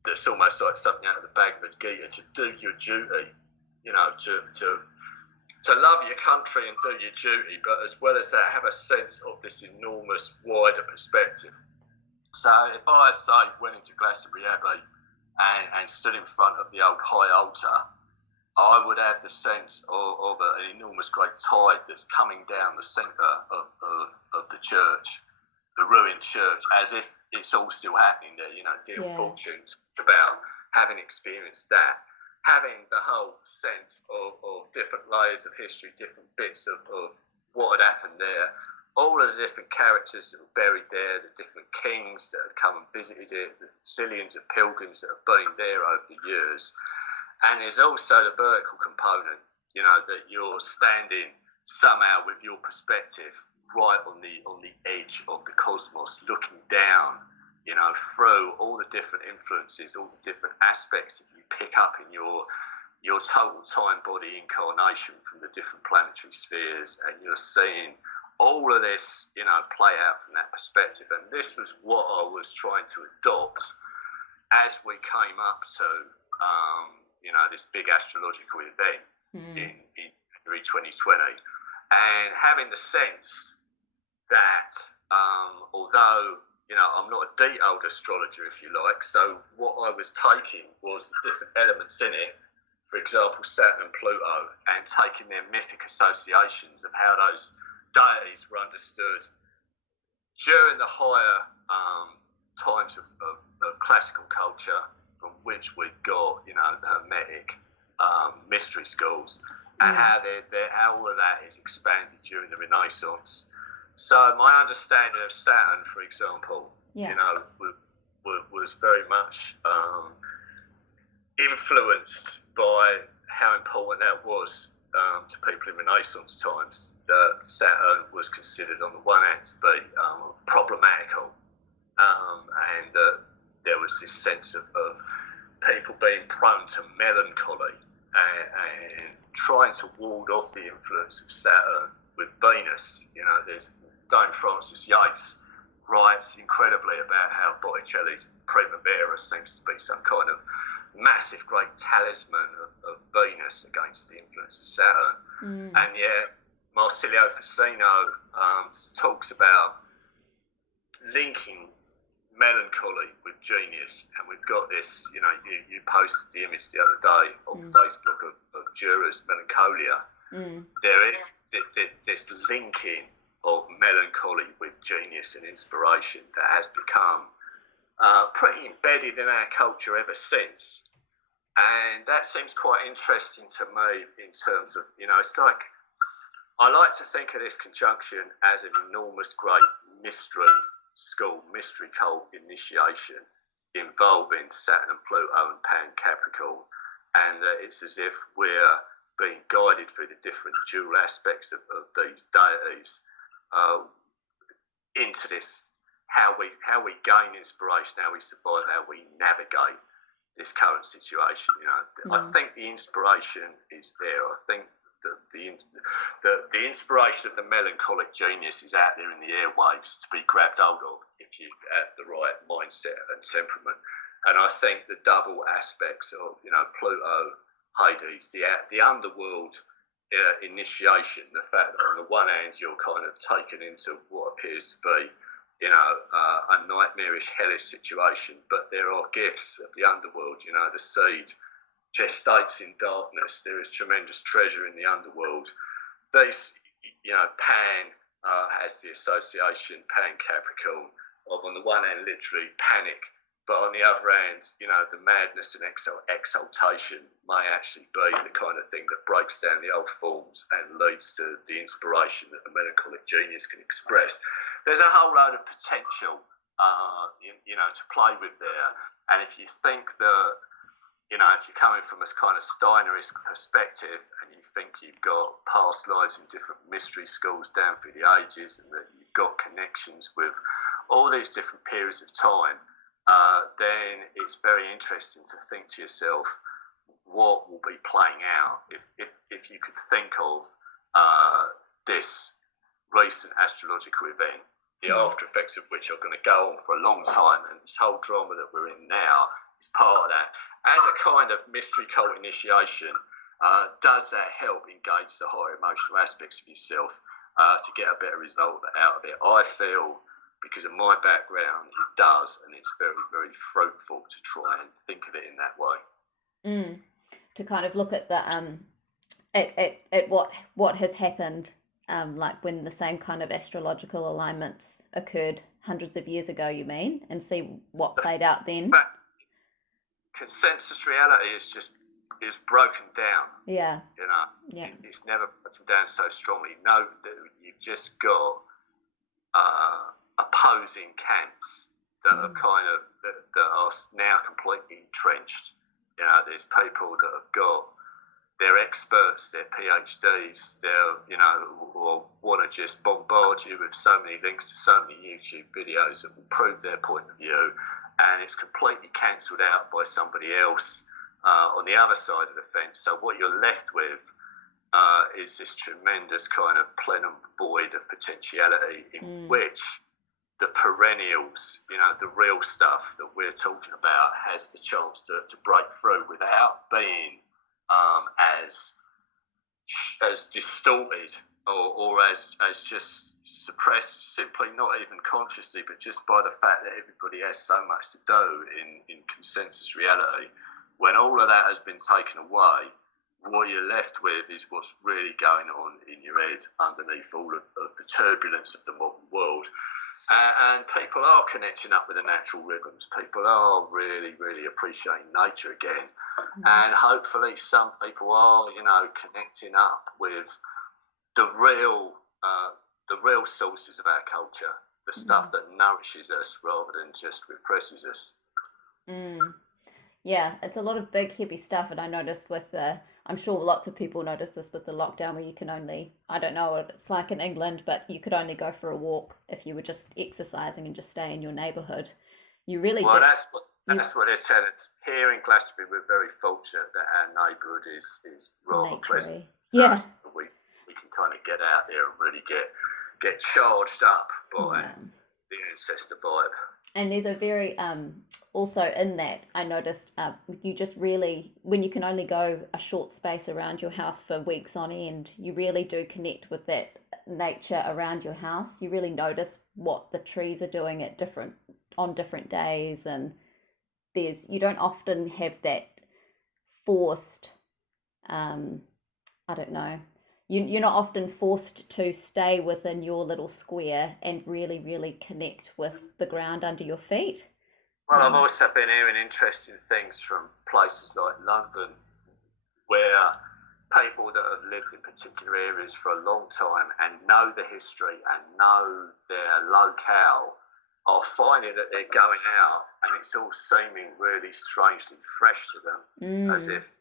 that's almost like something out of the Bhagavad Gita, to do your duty, to love your country and do your duty, but as well as that, have a sense of this enormous wider perspective. So if I, say, went into Glastonbury Abbey and stood in front of the old high altar, I would have the sense of an enormous great tide that's coming down the centre of the church, the ruined church, as if it's all still happening there. Dear Fortune's about having experienced that, having the whole sense of different layers of history, different bits of what had happened there, all of the different characters that were buried there, the different kings that had come and visited it, the zillions of pilgrims that have been there over the years. And there's also the vertical component, that you're standing somehow with your perspective right on the edge of the cosmos, looking down, through all the different influences, all the different aspects that you pick up in your total time body incarnation from the different planetary spheres, and you're seeing all of this, play out from that perspective. And this was what I was trying to adopt as we came up to, this big astrological event in February 2020, and having the sense that although I'm not a detailed astrologer, if you like, so what I was taking was the different elements in it, for example Saturn and Pluto, and taking their mythic associations of how those deities were understood during the higher times of classical culture, from which we got, the Hermetic mystery schools, and how all of that is expanded during the Renaissance. So my understanding of Saturn, for example, was very much influenced by how important that was to people in Renaissance times. That Saturn was considered, on the one hand, to be problematical, and there was this sense of people being prone to melancholy and trying to ward off the influence of Saturn with Venus. There's Dame Frances Yates writes incredibly about how Botticelli's Primavera seems to be some kind of massive great talisman of Venus against the influence of Saturn. And yet Marsilio Ficino talks about linking melancholy with genius, and we've got this, you posted the image the other day on Facebook of Dürer's Melancholia. There is this linking of melancholy with genius and inspiration that has become pretty embedded in our culture ever since. And that seems quite interesting to me in terms of, it's like, I like to think of this conjunction as an enormous, great mystery school, mystery cult initiation involving Saturn and Pluto and Pan Capricorn. And it's as if we're being guided through the different dual aspects of these deities into this, how we gain inspiration, how we survive, how we navigate this current situation. I think the inspiration is there. I think the inspiration of the melancholic genius is out there in the airwaves to be grabbed hold of if you have the right mindset and temperament. And I think the double aspects of Pluto, Hades, the underworld initiation, the fact that on the one hand you're kind of taken into what appears to be a nightmarish, hellish situation, but there are gifts of the underworld. The seed gestates in darkness. There is tremendous treasure in the underworld. Pan has the association, Pan Capricorn, of on the one hand literally panic, but on the other hand, the madness and exaltation may actually be the kind of thing that breaks down the old forms and leads to the inspiration that the melancholic genius can express. There's a whole load of potential, to play with there. And if you think that, if you're coming from a kind of Steinerist perspective and you think you've got past lives in different mystery schools down through the ages and that you've got connections with all these different periods of time, then it's very interesting to think to yourself what will be playing out if you could think of this recent astrological event, the after effects of which are going to go on for a long time, and this whole drama that we're in now is part of that. As a kind of mystery cult initiation, does that help engage the higher emotional aspects of yourself to get a better result out of it? I feel, because of my background, it does, and it's very, very fruitful to try and think of it in that way. To kind of look at the at what has happened, like when the same kind of astrological alignments occurred hundreds of years ago, you mean, and see what played out then. But consensus reality is broken down. Yeah. It's never broken down so strongly. No, you've just got opposing camps that are that are now completely entrenched. There's people that have got their experts, their PhDs, or want to just bombard you with so many links to so many YouTube videos that will prove their point of view, and it's completely cancelled out by somebody else on the other side of the fence. So what you're left with is this tremendous kind of plenum void of potentiality in which the perennials, the real stuff that we're talking about, has the chance to break through without being as distorted or as just suppressed, simply not even consciously, but just by the fact that everybody has so much to do in consensus reality. When all of that has been taken away, what you're left with is what's really going on in your head underneath all of the turbulence of the modern world. And people are connecting up with the natural rhythms. People are really, really appreciating nature again. And hopefully some people are, connecting up with the real sources of our culture, the stuff that nourishes us rather than just represses us. Yeah, it's a lot of big, heavy stuff. And I noticed I'm sure lots of people noticed this with the lockdown, where you can only, I don't know what it's like in England, but you could only go for a walk if you were just exercising and just stay in your neighbourhood. You really do. That's what they're telling us. Here in Glastonbury, we're very fortunate that our neighbourhood is rather pleasant. Yeah. We can kind of get out there and really get charged up by the ancestor vibe. And there's a very, also in that, I noticed you just really, when you can only go a short space around your house for weeks on end, you really do connect with that nature around your house. You really notice what the trees are doing on different days, and you don't often have that forced, I don't know, you're not often forced to stay within your little square and really, really connect with the ground under your feet. Well, I've also been hearing interesting things from places like London, where people that have lived in particular areas for a long time and know the history and know their locale are finding that they're going out and it's all seeming really strangely fresh to them, as if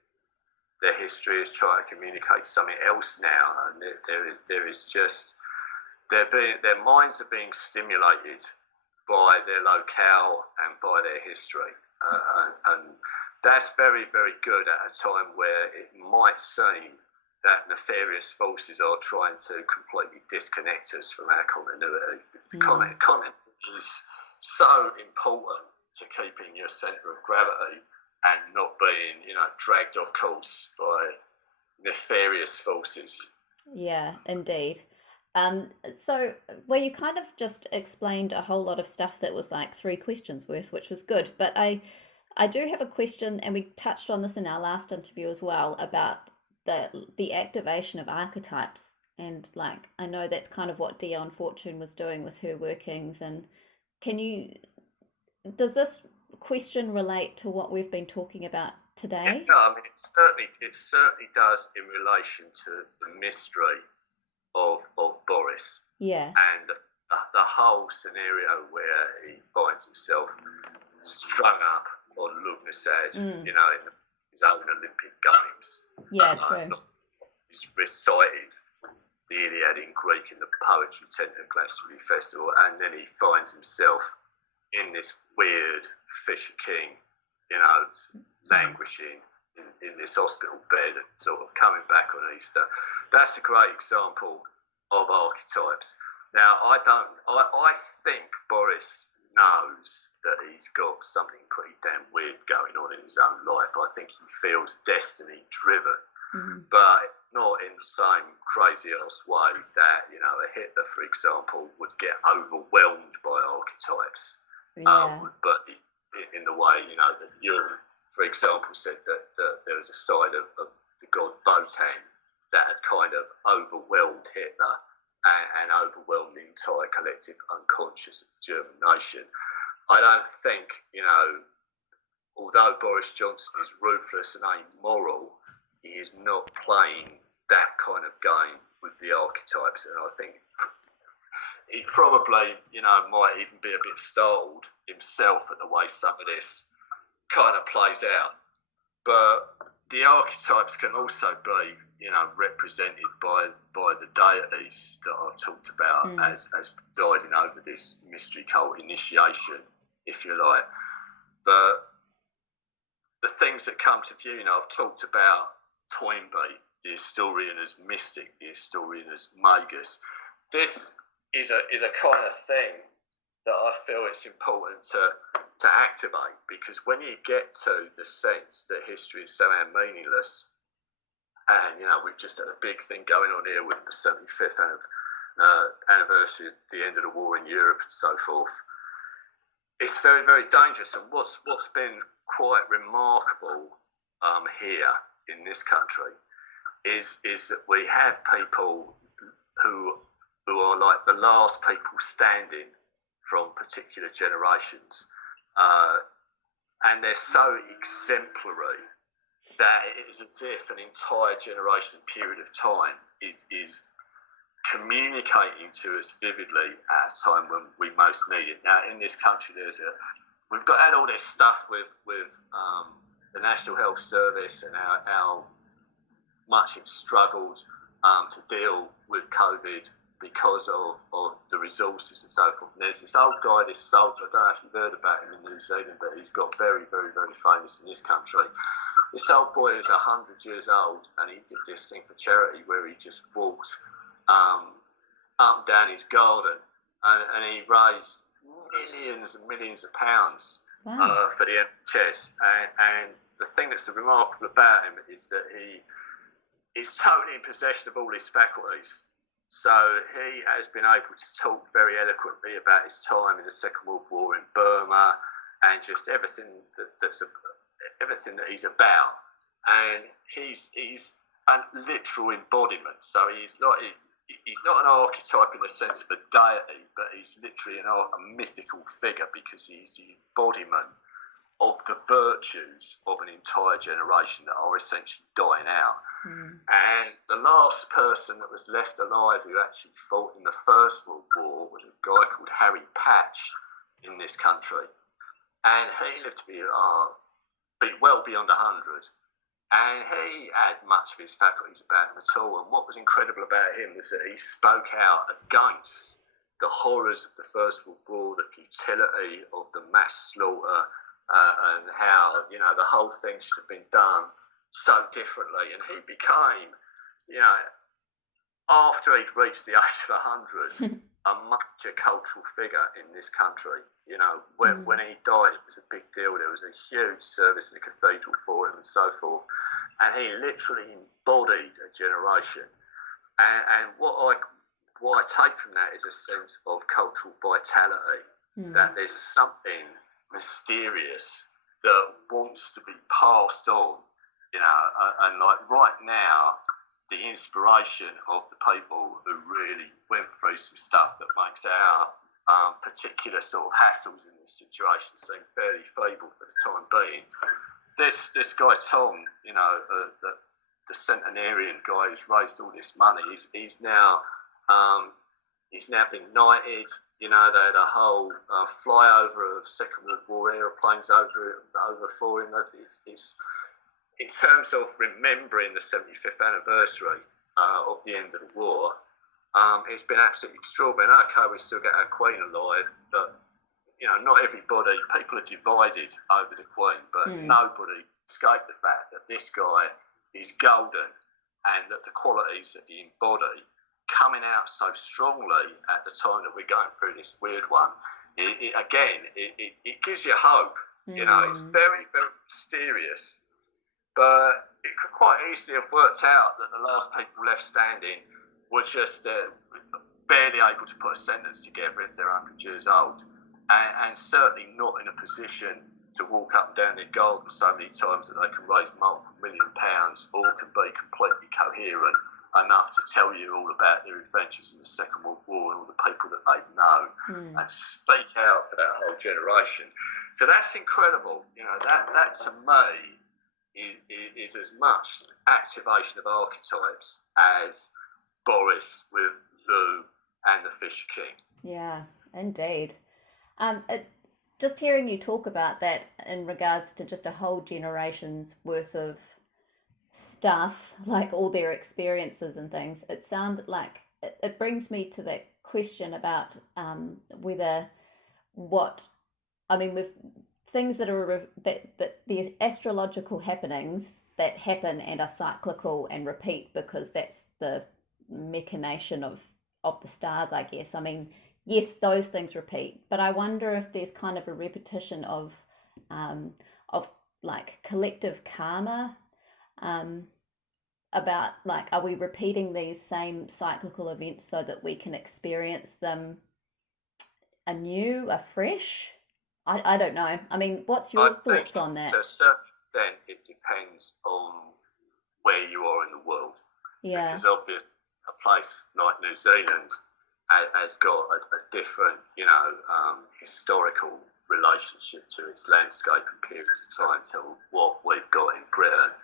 their history is trying to communicate something else now, and there is just their minds are being stimulated by their locale and by their history, and that's very, very good at a time where it might seem that nefarious forces are trying to completely disconnect us from our continuity. Continuity is so important to keeping your centre of gravity and not being, dragged off course by nefarious forces. Yeah, indeed. So, well, you kind of just explained a whole lot of stuff that was like 3 questions worth, which was good. But I do have a question, and we touched on this in our last interview as well, about the activation of archetypes. And like, I know that's kind of what Dion Fortune was doing with her workings. And does this question relate to what we've been talking about today? Yeah, I mean, it certainly does in relation to the mystery of Boris. Yeah. And the whole scenario where he finds himself strung up on Lunar in his own Olympic Games. Yeah, true. He's recited the Iliad in Greek in the Poetry Tent at Glastonbury Festival, and then he finds himself in this weird Fisher King, languishing in this hospital bed and sort of coming back on Easter. That's a great example of archetypes. Now, I think Boris knows that he's got something pretty damn weird going on in his own life. I think he feels destiny driven, but not in the same crazy ass way that, a Hitler, for example, would get overwhelmed by archetypes. Yeah. But in the way, that Jung, for example, said that there was a side of the god Wotan that had kind of overwhelmed Hitler and overwhelmed the entire collective unconscious of the German nation. I don't think, although Boris Johnson is ruthless and amoral, he is not playing that kind of game with the archetypes, and I think he probably, might even be a bit startled himself at the way some of this kind of plays out. But the archetypes can also be, represented by the deities that I've talked about as presiding over this mystery cult initiation, if you like. But the things that come to view, I've talked about Toynbee, the historian as mystic, the historian as magus. This is a kind of thing that I feel it's important to activate, because when you get to the sense that history is somehow meaningless, and we've just had a big thing going on here with the 75th anniversary of the end of the war in Europe and so forth, it's very, very dangerous. And what's been quite remarkable here in this country is that we have people who are like the last people standing from particular generations, and they're so exemplary that it is as if an entire generation period of time is communicating to us vividly at a time when we most need it. Now, in this country, we've had all this stuff with the National Health Service and how much it's struggled to deal with COVID because of the resources and so forth. And there's this old guy, this soldier, I don't know if you've heard about him in New Zealand, but he's got very, very, very famous in this country. This old boy is 100 years old, and he did this thing for charity where he just walked up and down his garden, and he raised millions and millions of pounds for the NHS. And the thing that's remarkable about him is that he is totally in possession of all his faculties. So he has been able to talk very eloquently about his time in the Second World War in Burma and just everything everything that he's about. And he's a literal embodiment. So he's like he's not an archetype in the sense of a deity, but he's literally a mythical figure because he's the embodiment of the virtues of an entire generation that are essentially dying out. And the last person that was left alive who actually fought in the First World War was a guy called Harry Patch in this country. And he lived to be well beyond 100. And he had much of his faculties about him at all. And what was incredible about him was that he spoke out against the horrors of the First World War, the futility of the mass slaughter, and how, the whole thing should have been done so differently. And he became, after he'd reached the age of 100, a major cultural figure in this country. When he died, it was a big deal. There was a huge service in the cathedral for him and so forth. And he literally embodied a generation. And what I take from that is a sense of cultural vitality, that there's something mysterious that wants to be passed on, and like right now, the inspiration of the people who really went through some stuff that makes our particular sort of hassles in this situation seem fairly feeble for the time being. This guy Tom, the centenarian guy who's raised all this money, he's now been knighted. They had a whole flyover of Second World War aeroplanes over for him. It's in terms of remembering the 75th anniversary of the end of the war, it's been absolutely extraordinary. Okay, we still get our Queen alive, but not everybody. People are divided over the Queen, but nobody escaped the fact that this guy is golden, and that the qualities that he embodied coming out so strongly at the time that we're going through this weird one. It gives you hope. It's very, very mysterious. But it could quite easily have worked out that the last people left standing were just barely able to put a sentence together if they're 100 years old, and certainly not in a position to walk up and down their garden so many times that they can raise multiple £1 million, or can be completely coherent enough to tell you all about their adventures in the Second World War and all the people that they know, and speak out for that whole generation. So that's incredible. That to me is as much activation of archetypes as Boris with Lou and the Fisher King. Yeah, indeed. Just hearing you talk about that in regards to just a whole generation's worth of stuff, like all their experiences and things, it sounded like it brings me to that question about with things that are that the astrological happenings that happen and are cyclical and repeat, because that's the machination of the stars, I guess. I mean, yes, those things repeat, but I wonder if there's kind of a repetition of like collective karma, about like, are we repeating these same cyclical events so that we can experience them anew, afresh? I don't know. I mean, what's your thoughts on that? To a certain extent, it depends on where you are in the world. Yeah. Because obviously, a place like New Zealand has got a different, historical relationship to its landscape and periods of time to what we've got in Britain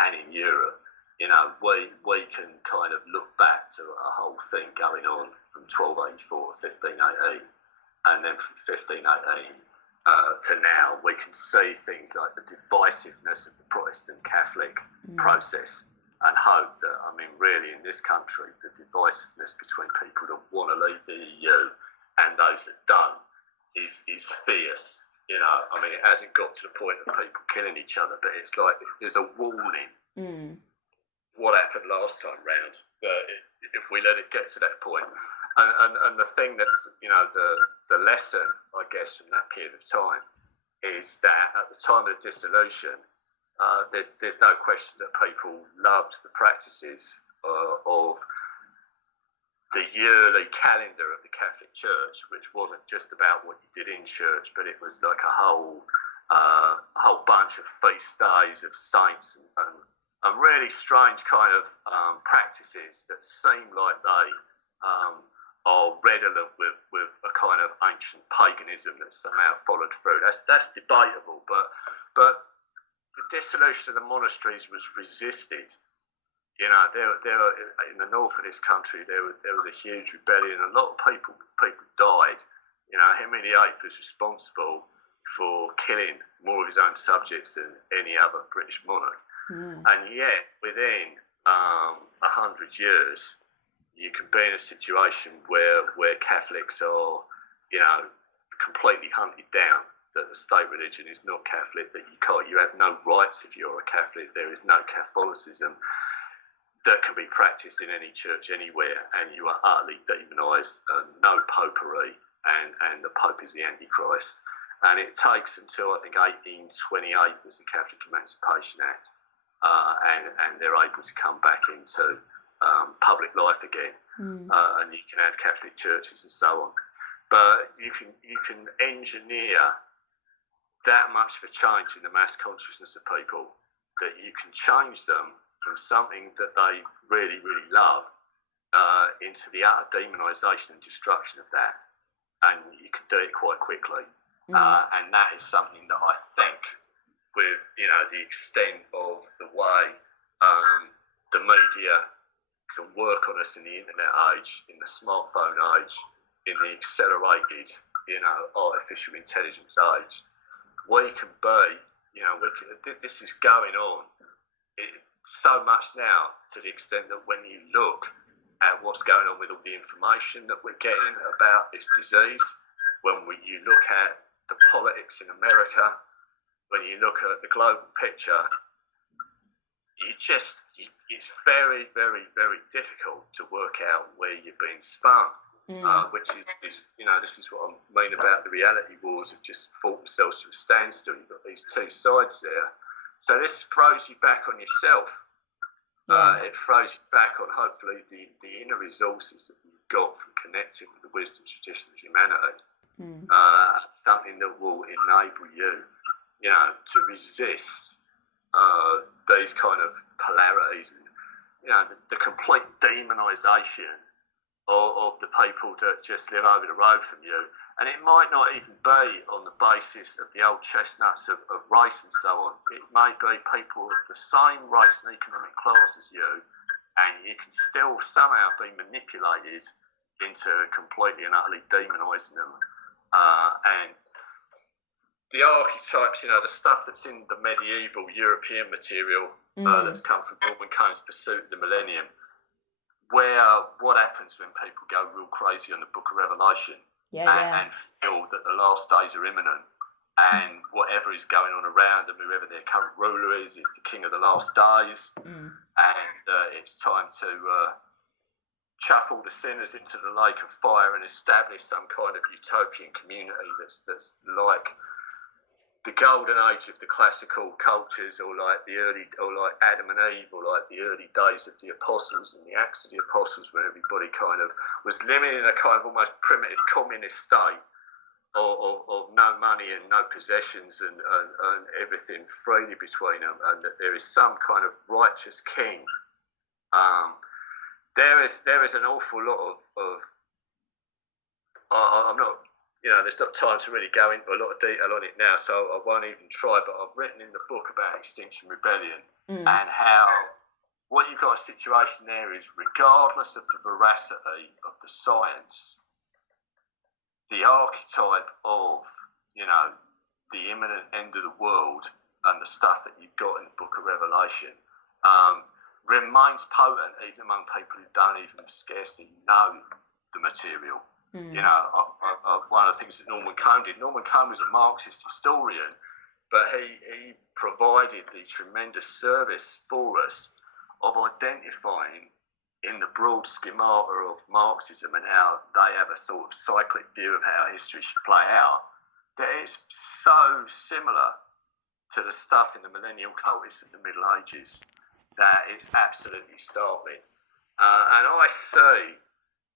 and in Europe. We can kind of look back to a whole thing going on from 1284 to 1518. And then from 1518 to now, we can see things like the divisiveness of the Protestant Catholic process, and hope that, really in this country, the divisiveness between people that want to leave the EU and those that don't is fierce. It hasn't got to the point of people killing each other, but it's like there's a warning. What happened last time round, if we let it get to that point. And the thing that's, the lesson, I guess, from that period of time is that at the time of the dissolution, there's no question that people loved the practices of the yearly calendar of the Catholic Church, which wasn't just about what you did in church, but it was like a whole bunch of feast days of saints and really strange kind of practices that seem like they are redolent with a kind of ancient paganism that's somehow followed through. That's debatable, but the dissolution of the monasteries was resisted. You know, there in the north of this country there was a huge rebellion. A lot of people died. You know, Henry VIII was responsible for killing more of his own subjects than any other British monarch. And yet, within 100 years, you can be in a situation where Catholics are, you know, completely hunted down. That the state religion is not Catholic. That you have no rights if you're a Catholic. There is no Catholicism that can be practiced in any church anywhere, and you are utterly demonised. No popery, and the Pope is the Antichrist. And it takes until I think 1828 was the Catholic Emancipation Act. And they're able to come back into public life again, and you can have Catholic churches and so on. But you can engineer that much of a change in the mass consciousness of people that you can change them from something that they really, really love into the utter demonisation and destruction of that, and you can do it quite quickly. And that is something that I think, with, you know, the extent of the way the media can work on us in the internet age, in the smartphone age, in the accelerated, you know, artificial intelligence age, we can be, you know, this is going on so much now, to the extent that when you look at what's going on with all the information that we're getting about this disease, when you look at the politics in America, when you look at the global picture, it's very, very, very difficult to work out where you're being spun, which is, you know, this is what I mean about the reality wars have just fought themselves to a standstill. You've got these two sides there. So this throws you back on yourself. It throws you back on, hopefully, the inner resources that you've got from connecting with the wisdom tradition of humanity. Something that will enable you, you know, to resist these kind of polarities, and, you know, the complete demonisation of the people that just live over the road from you. And it might not even be on the basis of the old chestnuts of race and so on. It may be people of the same race and economic class as you, and you can still somehow be manipulated into completely and utterly demonising them. And the archetypes, you know, the stuff that's in the medieval European material that's come from Norman Cohn's Pursuit of the Millennium, where what happens when people go real crazy on the Book of Revelation and feel that the last days are imminent, and whatever is going on around them, whoever their current ruler is the king of the last days, and it's time to chuck all the sinners into the lake of fire and establish some kind of utopian community that's like the golden age of the classical cultures, or like Adam and Eve, or like the early days of the apostles and the Acts of the Apostles, when everybody kind of was living in a kind of almost primitive communist state of no money and no possessions and everything freely between them, and that there is some kind of righteous king. There is an awful lot of I'm not, you know, there's not time to really go into a lot of detail on it now, so I won't even try, but I've written in the book about Extinction Rebellion and how what you've got a situation there is, regardless of the veracity of the science, the archetype of, you know, the imminent end of the world and the stuff that you've got in the Book of Revelation remains potent even among people who don't even scarcely know the material. You know, one of the things that Norman Cohn did, Norman Cohn was a Marxist historian, but he provided the tremendous service for us of identifying in the broad schemata of Marxism and how they have a sort of cyclic view of how history should play out, that it's so similar to the stuff in the millennial cultists of the Middle Ages that it's absolutely startling. And I see,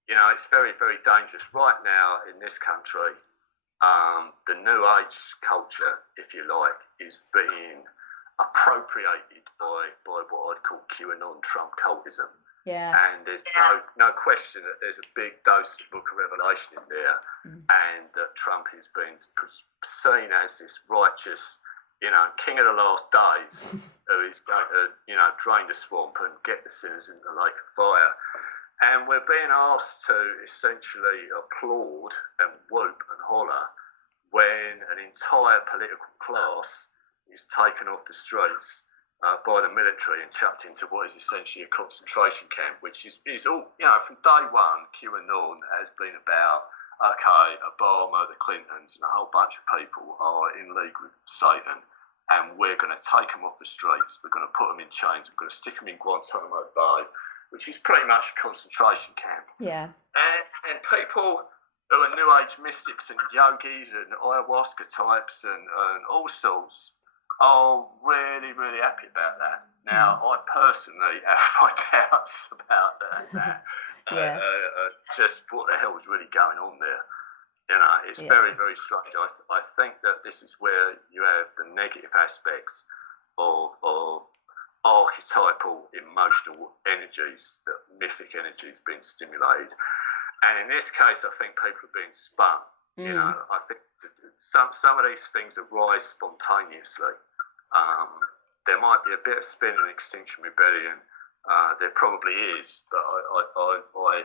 you know, it's very, very dangerous right now in this country. The New Age culture, if you like, is being appropriated by what I'd call QAnon Trump cultism. Yeah. And there's no question that there's a big dose of Book of Revelation in there, and that Trump is being seen as this righteous, king of the last days, who is going to, drain the swamp and get the sinners into the lake of fire. And we're being asked to essentially applaud and whoop and holler when an entire political class is taken off the streets by the military and chucked into what is essentially a concentration camp, which is all, from day one, QAnon has been about, okay, Obama, the Clintons, and a whole bunch of people are in league with Satan, and we're going to take them off the streets, we're going to put them in chains, we're going to stick them in Guantanamo Bay, which is pretty much a concentration camp. Yeah. And people who are New Age mystics and yogis and ayahuasca types and all sorts are really, really happy about that. Now, I personally have my doubts about that. Just what the hell is really going on there? It's very, very strange. I think that this is where you have the negative aspects of archetypal emotional energies, that mythic energies being stimulated. And in this case, I think people are being spun. I think some of these things arise spontaneously. There might be a bit of spin in Extinction Rebellion. There probably is, but I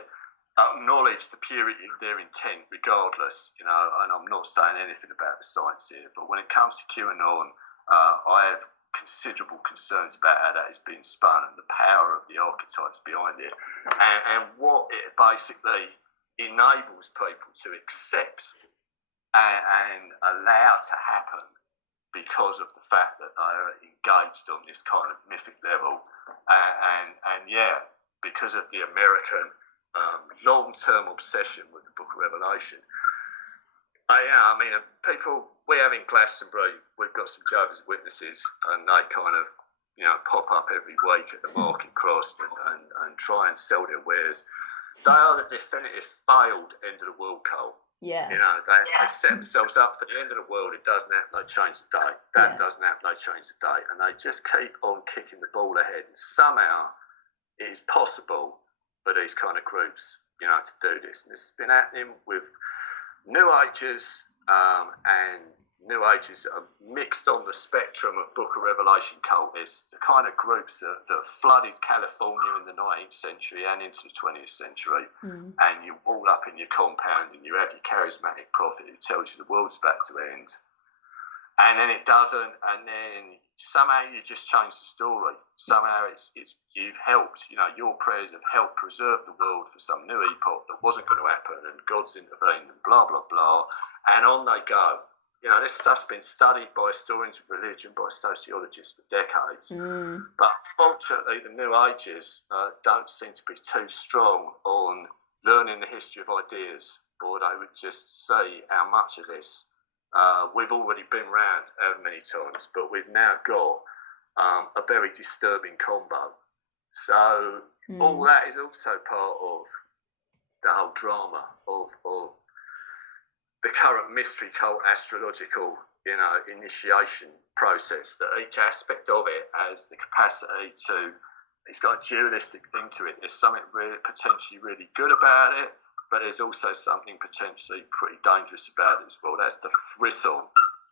acknowledge the purity of their intent regardless, and I'm not saying anything about the science here, but when it comes to QAnon, I have considerable concerns about how that is being spun and the power of the archetypes behind it, and what it basically enables people to accept and allow to happen because of the fact that they are engaged on this kind of mythic level, and because of the American long-term obsession with the Book of Revelation. People, we have in Glastonbury, we've got some Jehovah's Witnesses, and they kind of, pop up every week at the market cross and try and sell their wares. They are the definitive failed end of the world cult. Yeah. They set themselves up for the end of the world. It doesn't happen, they change the date. That doesn't happen, they change the date. And they just keep on kicking the ball ahead. And somehow it is possible for these kind of groups, to do this. And this has been happening with New Agers, and New Agers that are mixed on the spectrum of Book of Revelation cultists, the kind of groups that flooded California in the 19th century and into the 20th century. And you wall up in your compound and you have your charismatic prophet who tells you the world's about to end. And then it doesn't, and then somehow you just change the story. Somehow it's you've helped, your prayers have helped preserve the world for some new epoch that wasn't going to happen, and God's intervened, and blah, blah, blah. And on they go. This stuff's been studied by historians of religion, by sociologists for decades. But unfortunately, the New Ages don't seem to be too strong on learning the history of ideas, or they would just see how much of this we've already been round how many times, but we've now got a very disturbing combo. So all that is also part of the whole drama of the current mystery cult astrological, initiation process, that each aspect of it has the capacity to, it's got a dualistic thing to it. There's something really, potentially really good about it, but there's also something potentially pretty dangerous about it as well. That's the frisson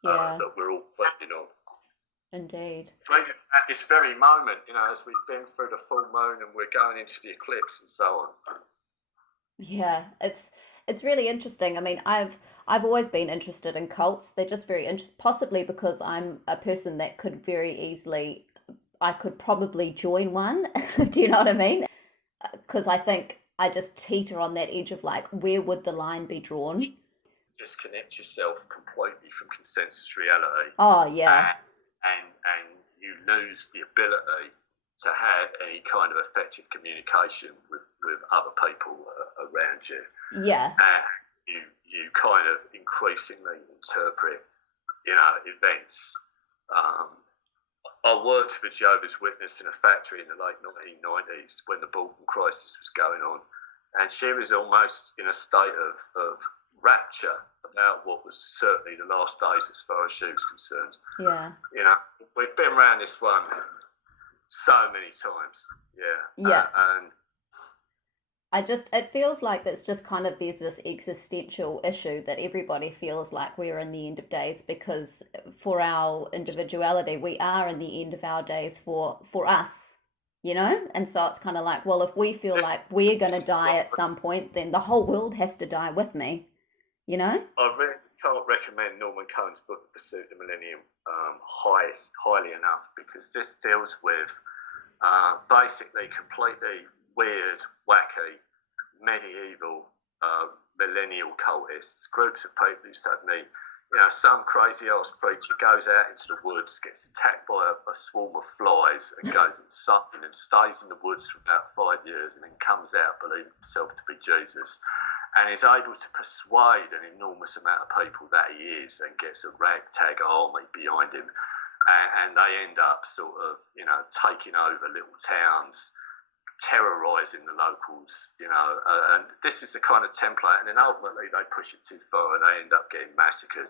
that we're all feeding on. Indeed. At this very moment, as we've been through the full moon and we're going into the eclipse and so on. Yeah, it's really interesting. I mean, I've always been interested in cults. They're just very interesting, possibly because I'm a person that could very easily, I could probably join one. Do you know what I mean? Because I think I just teeter on that edge of like, where would the line be drawn? Disconnect yourself completely from consensus reality. Oh, yeah. And you lose the ability to have any kind of effective communication with other people around you. Yeah. And you kind of increasingly interpret, events. I worked for Jehovah's Witness in a factory in the late 1990s when the Balkan crisis was going on, and she was almost in a state of rapture about what was certainly the last days as far as she was concerned. Yeah. You know, we've been around this one so many times. Yeah. Yeah. And it feels like there's just kind of, there's this existential issue that everybody feels like we're in the end of days, because for our individuality, we are in the end of our days for us, you know? And so it's kind of like, well, if we feel like we're going to die at some point, then the whole world has to die with me, you know? I really can't recommend Norman Cohn's book, The Pursuit of the Millennium, highly enough, because this deals with basically completely weird, wacky, medieval, millennial cultists, groups of people who suddenly, you know, some crazy ass preacher goes out into the woods, gets attacked by a swarm of flies, and goes insane and stays in the woods for about 5 years, and then comes out believing himself to be Jesus, and is able to persuade an enormous amount of people that he is, and gets a ragtag army behind him, and they end up sort of, you know, taking over little towns, terrorising the locals, you know, and this is the kind of template, and then ultimately they push it too far and they end up getting massacred.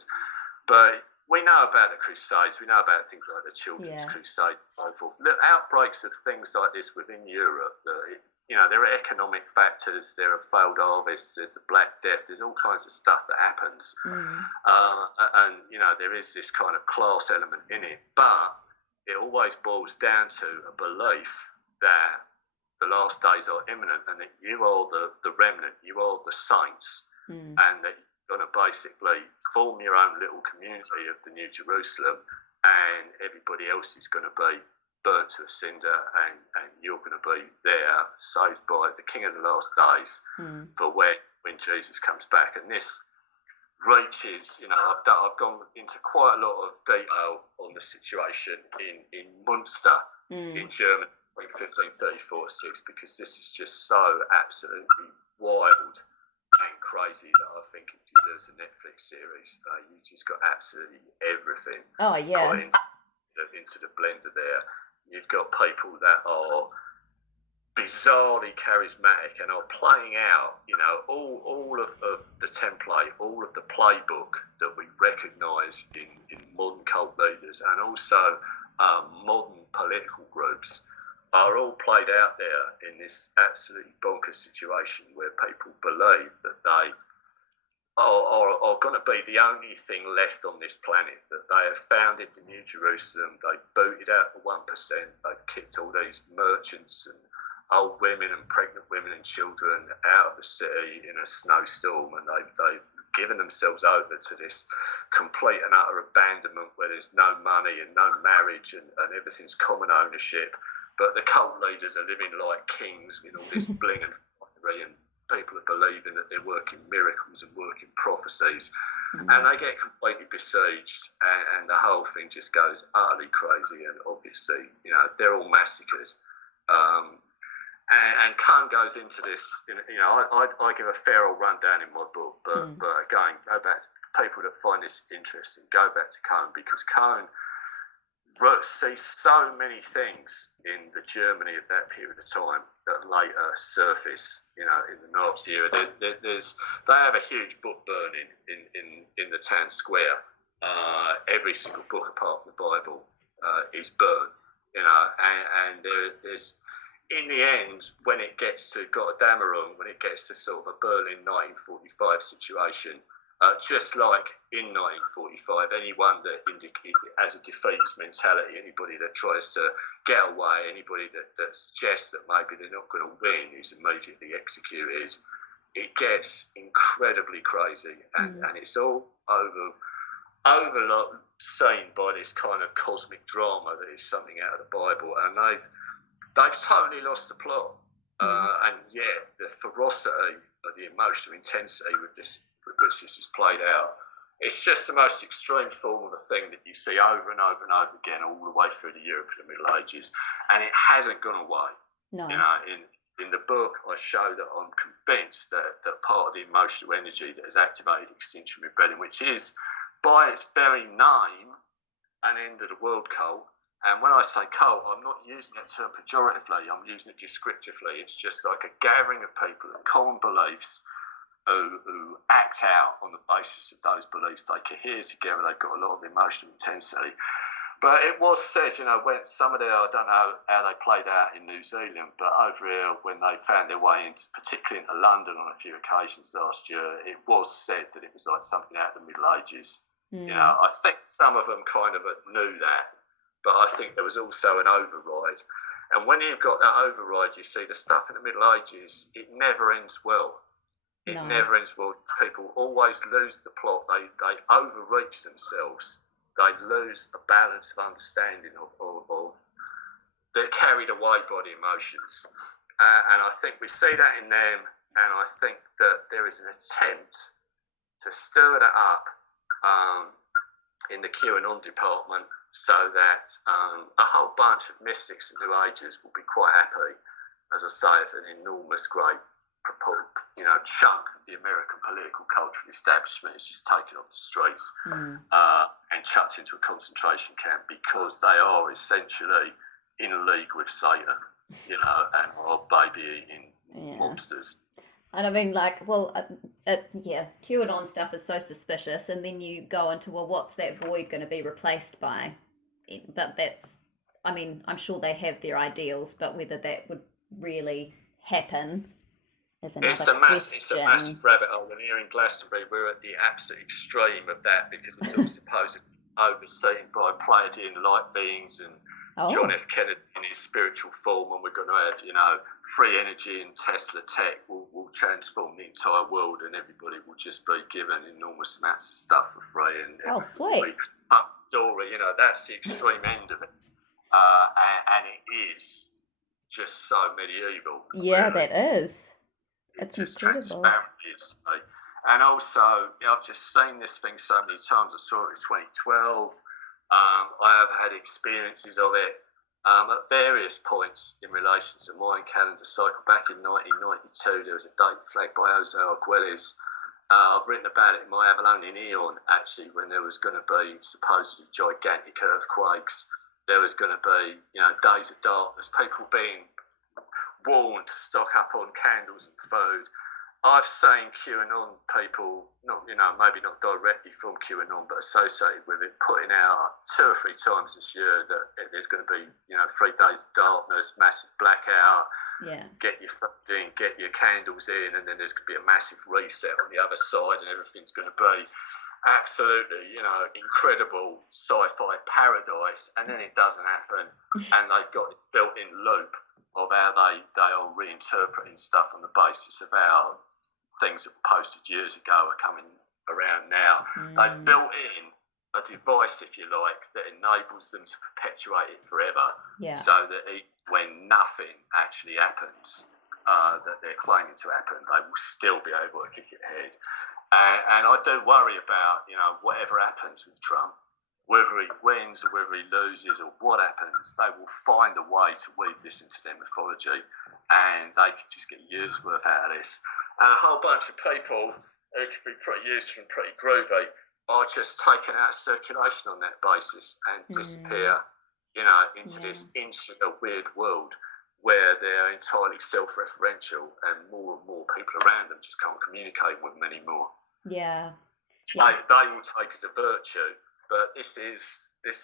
But we know about the Crusades, we know about things like the Children's Crusade and so forth. Look, outbreaks of things like this within Europe, you know, there are economic factors, there are failed harvests, there's the Black Death, there's all kinds of stuff that happens. And, you know, there is this kind of class element in it, but it always boils down to a belief that the last days are imminent, and that you are the remnant, you are the saints, and that you're going to basically form your own little community of the New Jerusalem, and everybody else is going to be burnt to a cinder, and you're going to be there, saved by the King of the last days for when Jesus comes back. And this reaches, you know, I've gone into quite a lot of detail on the situation in Munster in Germany, 1534-6, because this is just so absolutely wild and crazy that I think it deserves a Netflix series. You just got absolutely everything put into the blender there. You've got people that are bizarrely charismatic and are playing out, you know, all of the template, all of the playbook that we recognise in modern cult leaders, and also modern political groups, are all played out there in this absolutely bonkers situation where people believe that they are going to be the only thing left on this planet, that they have founded the New Jerusalem, they've booted out the 1%, they've kicked all these merchants and old women and pregnant women and children out of the city in a snowstorm, and they've given themselves over to this complete and utter abandonment where there's no money and no marriage, and everything's common ownership. But the cult leaders are living like kings with all this bling and finery, and people are believing that they're working miracles and working prophecies, and they get completely besieged, and the whole thing just goes utterly crazy. And obviously, you know, they're all massacred. And Cohn goes into this, you know, I give a fair old rundown in my book, but again, go back to people that find this interesting, go back to Cohn, because Cohn see so many things in the Germany of that period of time that later surface, you know, in the Nazi era. They have a huge book burning in the town square. Every single book apart from the Bible is burned, you know, and there's, in the end, when it gets to Gotterdammerung, when it gets to sort of a Berlin 1945 situation, just like in 1945, anyone that has a defeatist mentality, anybody that tries to get away, anybody that suggests that maybe they're not going to win is immediately executed. It gets incredibly crazy, and it's all overseen by this kind of cosmic drama that is something out of the Bible, and they've totally lost the plot. And yet the ferocity of the emotional intensity with which this is played out, it's just the most extreme form of a thing that you see over and over and over again all the way through the European Middle Ages, and it hasn't gone away. No. You know, in the book I show that I'm convinced that part of the emotional energy that has activated Extinction Rebellion, which is by its very name an end of the world cult. And when I say cult, I'm not using that term pejoratively, I'm using it descriptively. It's just like a gathering of people with common beliefs who act out on the basis of those beliefs. They cohere together, they've got a lot of emotional intensity. But it was said, when some of their, I don't know how they played out in New Zealand, but over here, when they found their way into, particularly into London on a few occasions last year, it was said that it was like something out of the Middle Ages. I think some of them kind of knew that, but I think there was also an override. And when you've got that override, you see the stuff in the Middle Ages, it never ends well. It never ends well. People always lose the plot. They overreach themselves. They lose a balance of understanding of they're carried away by the emotions. And I think we see that in them, and I think that there is an attempt to stir that up in the QAnon department so that a whole bunch of mystics and New Agers will be quite happy, as I say, if an enormous, great chunk of the American political cultural establishment is just taken off the streets and chucked into a concentration camp because they are essentially in league with Satan, and are baby-eating monsters. And I mean, QAnon stuff is so suspicious, and then you go into, well, what's that void going to be replaced by? But I'm sure they have their ideals, but whether that would really happen is another question. It's a massive rabbit hole, and here in Glastonbury, we're at the absolute extreme of that because it's all supposedly overseen by Pleiadian light beings and John F. Kennedy in his spiritual form, and we're going to have, free energy and Tesla tech will transform the entire world, and everybody will just be given enormous amounts of stuff for free. And sweet. Story, that's the extreme end of it, and it is just so medieval. Yeah, really. That is. It's just transparent. And also, I've just seen this thing so many times. I saw it in 2012. I have had experiences of it at various points in relation to my calendar cycle. Back in 1992, there was a date flagged by Jose Arguelles. I've written about it in my Avalonian Eon, actually, when there was going to be supposedly gigantic earthquakes. There was going to be, days of darkness, people being warned to stock up on candles and food. I've seen QAnon people, maybe not directly from QAnon, but associated with it, putting out 2 or 3 times this year that there's going to be, 3 days of darkness, massive blackout. Yeah. Get your food in, get your candles in, and then there's going to be a massive reset on the other side, and everything's going to be absolutely, incredible sci-fi paradise. And then it doesn't happen, and they've got this built-in loop of how they are reinterpreting stuff on the basis of how things that were posted years ago are coming around now. They've built in a device, if you like, that enables them to perpetuate it forever, so that when nothing actually happens that they're claiming to happen, they will still be able to kick it ahead. And I do worry about, whatever happens with Trump, whether he wins or whether he loses or what happens, they will find a way to weave this into their mythology, and they could just get years' worth out of this. And a whole bunch of people who could be pretty useful and pretty groovy are just taken out of circulation on that basis and disappear, into this insular, weird world where they're entirely self-referential, and more people around them just can't communicate with them anymore. Yeah. They will take as a virtue. But this is, if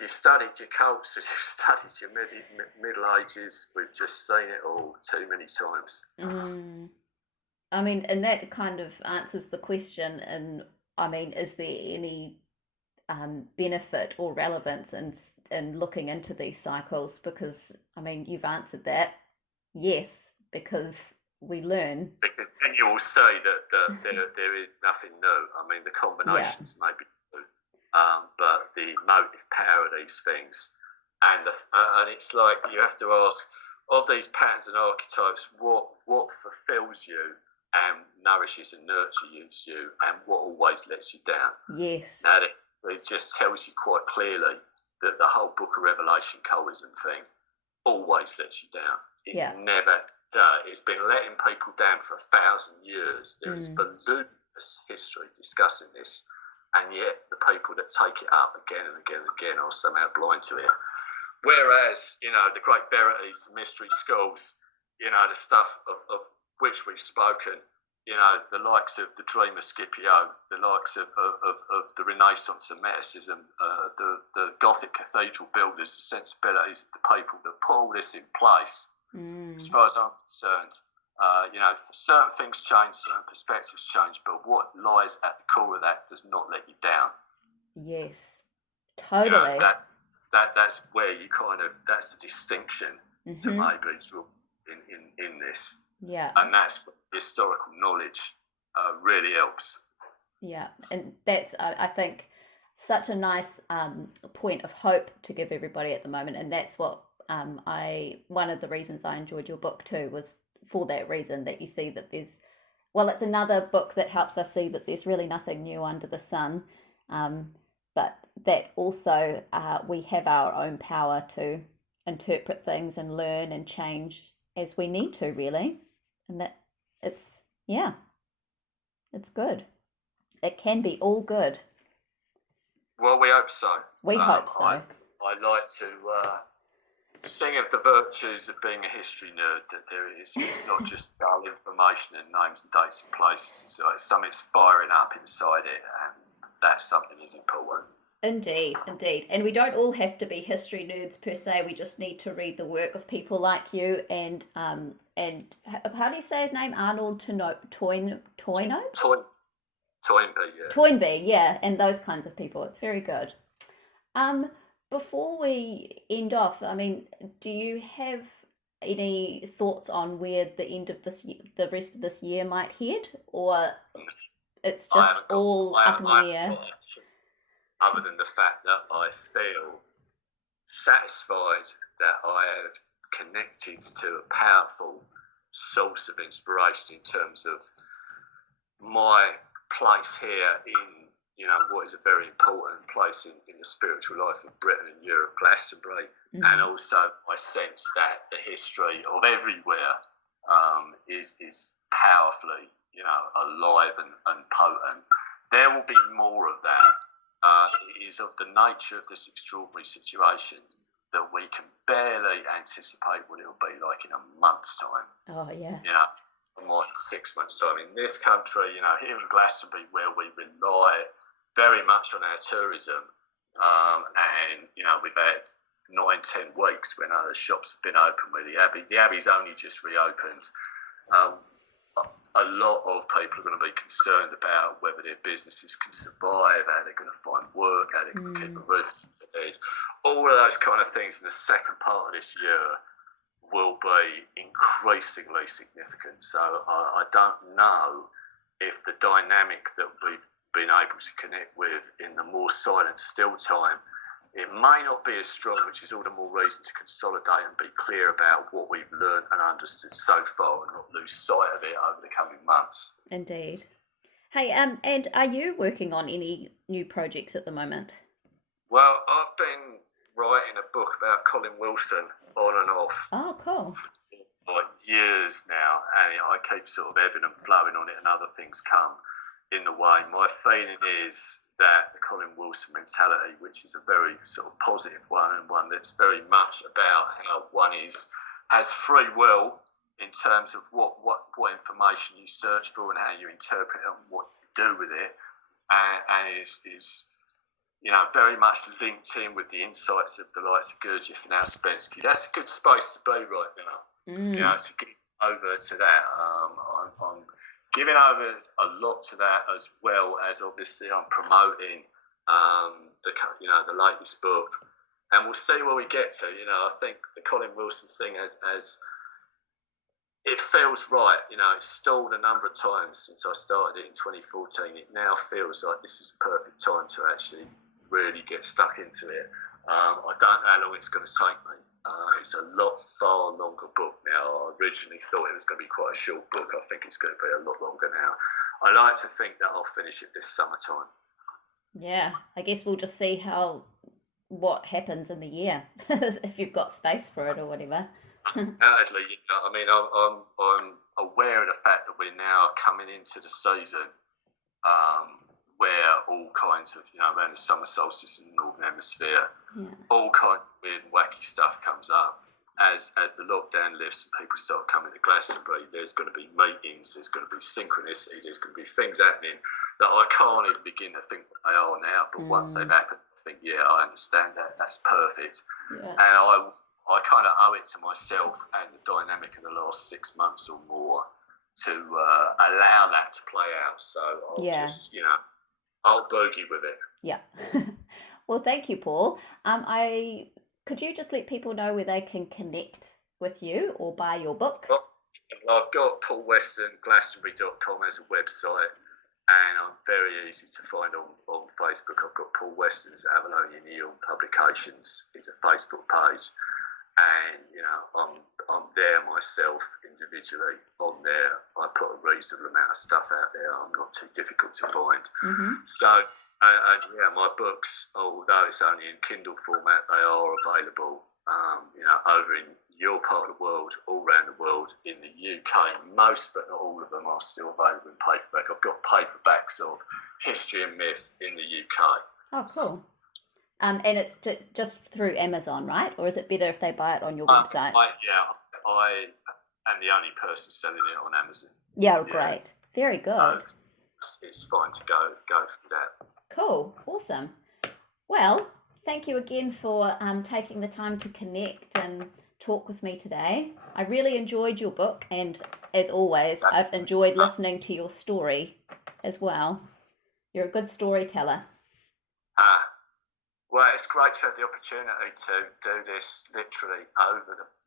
you studied your cults, if you studied your Middle Ages, we've just seen it all too many times. I mean, and that kind of answers the question. And I mean, is there any benefit or relevance in looking into these cycles? Because, I mean, you've answered that. Yes, because we learn. Because then you will say that there is nothing new. I mean, the combinations may be new, but the motive power of these things, and it's like you have to ask, of these patterns and archetypes, what fulfills you and nourishes and nurtures you, and what always lets you down. Yes. Now, it just tells you quite clearly that the whole Book of Revelation Cohism thing always lets you down. It never. It's been letting people down for 1,000 years. There is voluminous history discussing this, and yet the people that take it up again and again and again are somehow blind to it. Whereas, the great verities, the mystery schools, the stuff of which we've spoken, the likes of the Dreamer Scipio, the likes of the Renaissance and Meticism, the Gothic cathedral builders, the sensibilities of the people that put all this in place. As far as I'm concerned, certain things change, certain perspectives change, but what lies at the core of that does not let you down. Yes, totally. That's where you that's the distinction to maybe draw in this. Yeah. And that's historical knowledge really helps. Yeah, and that's, I think, such a nice point of hope to give everybody at the moment. And that's what one of the reasons I enjoyed your book too was for that reason, that you see that it's another book that helps us see that there's really nothing new under the sun. But that also we have our own power to interpret things and learn and change as we need to, really. And that it's good. It can be all good. Well, we hope so. We hope so. I like to sing of the virtues of being a history nerd, that it's not just dull information and names and dates and places. So it's something's firing up inside it, and that's something that's important. Indeed. And we don't all have to be history nerds per se. We just need to read the work of people like you and how do you say his name? Arnold Toynbee, yeah. Toynbee, yeah, and those kinds of people. It's very good. Before we end off, I mean, do you have any thoughts on where the end of the rest of this year might head, or it's just all up in the air? Other than the fact that I feel satisfied that I have connected to a powerful source of inspiration in terms of my place here in, what is a very important place in the spiritual life of Britain and Europe, Glastonbury, and also I sense that the history of everywhere is powerfully, alive and potent. There will be more of that. It is of the nature of this extraordinary situation that we can barely anticipate what it'll be like in a month's time. Oh, yeah. Or 6 months' time. In this country, here in Glastonbury, where we rely very much on our tourism, and, we've had 9-10 weeks when other shops have been open with the Abbey. The Abbey's only just reopened. A lot of people are going to be concerned about whether their businesses can survive, how they're going to find work, how they're going to keep a roof over their head. All of those kind of things in the second part of this year will be increasingly significant. So I don't know if the dynamic that we've been able to connect with in the more silent, still time, it may not be as strong, which is all the more reason to consolidate and be clear about what we've learned and understood so far and not lose sight of it over the coming months. Indeed. Hey, and are you working on any new projects at the moment? Well, I've been writing a book about Colin Wilson on and off. Oh, cool. For years now, and I keep sort of ebbing and flowing on it, and other things come in the way. My feeling is that the Colin Wilson mentality, which is a very sort of positive one, and one that's very much about how one has free will in terms of what information you search for and how you interpret it and what you do with it, and is very much linked in with the insights of the likes of Gurdjieff and Ouspensky. That's a good space to be right now. To get over to that. I'm giving over a lot to that, as well as obviously I'm promoting the latest book, and we'll see where we get to. I think the Colin Wilson thing as it feels right. It's stalled a number of times since I started it in 2014. It now feels like this is a perfect time to actually really get stuck into it. I don't know how long it's going to take me. It's a far longer book now. I originally thought it was going to be quite a short book. I think it's going to be a lot longer now. I like to think that I'll finish it this summertime. Yeah, I guess we'll just see what happens in the year, if you've got space for it or whatever. Sadly, I'm aware of the fact that we're now coming into the season where all kinds of, around the summer solstice in the Northern Hemisphere, all kinds of weird and wacky stuff comes up. as the lockdown lifts and people start coming to Glastonbury, there's going to be meetings, there's going to be synchronicity, there's going to be things happening that I can't even begin to think that they are now. But once they've happened, I think, yeah, I understand that. That's perfect. Yeah. And I kind of owe it to myself and the dynamic of the last 6 months or more to allow that to play out. So I'll just, I'll boogie with it. Yeah. Well, thank you, Paul. Could you just let people know where they can connect with you or buy your book? Well, I've got paulwestonglastonbury.com as a website, and I'm very easy to find on Facebook. I've got Paul Weston's Avalonian Eon Publications. It's a Facebook page, and I'm there myself individually on there. I put a reasonable amount of stuff out there. I'm not too difficult to find. Mm-hmm. So, my books, although it's only in Kindle format, they are available, over in your part of the world, all around the world. In the UK, most but not all of them are still available in paperback. I've got paperbacks of History and Myth in the UK. Oh, cool. And it's just through Amazon, right? Or is it better if they buy it on your website? I am the only person selling it on Amazon. Yeah, great. Very good. It's fine to go through that. Cool. Awesome. Well, thank you again for taking the time to connect and talk with me today. I really enjoyed your book, and as always, I've enjoyed listening to your story as well. You're a good storyteller. Well, it's great to have the opportunity to do this literally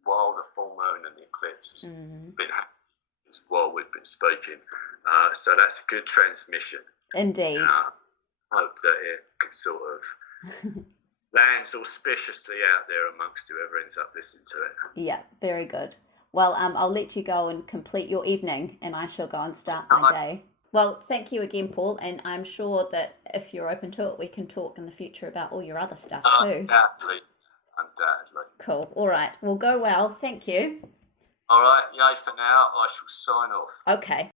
while the full moon and the eclipse has been happening, while we've been speaking. So that's a good transmission. Indeed. Hope that it could sort of lands auspiciously out there amongst whoever ends up listening to it. Yeah, very good. Well, I'll let you go and complete your evening, and I shall go and start my day. Well, thank you again, Paul, and I'm sure that if you're open to it, we can talk in the future about all your other stuff too. Undoubtedly. Cool. All right. Well, go well. Thank you. All right. Yay for now. I shall sign off. Okay.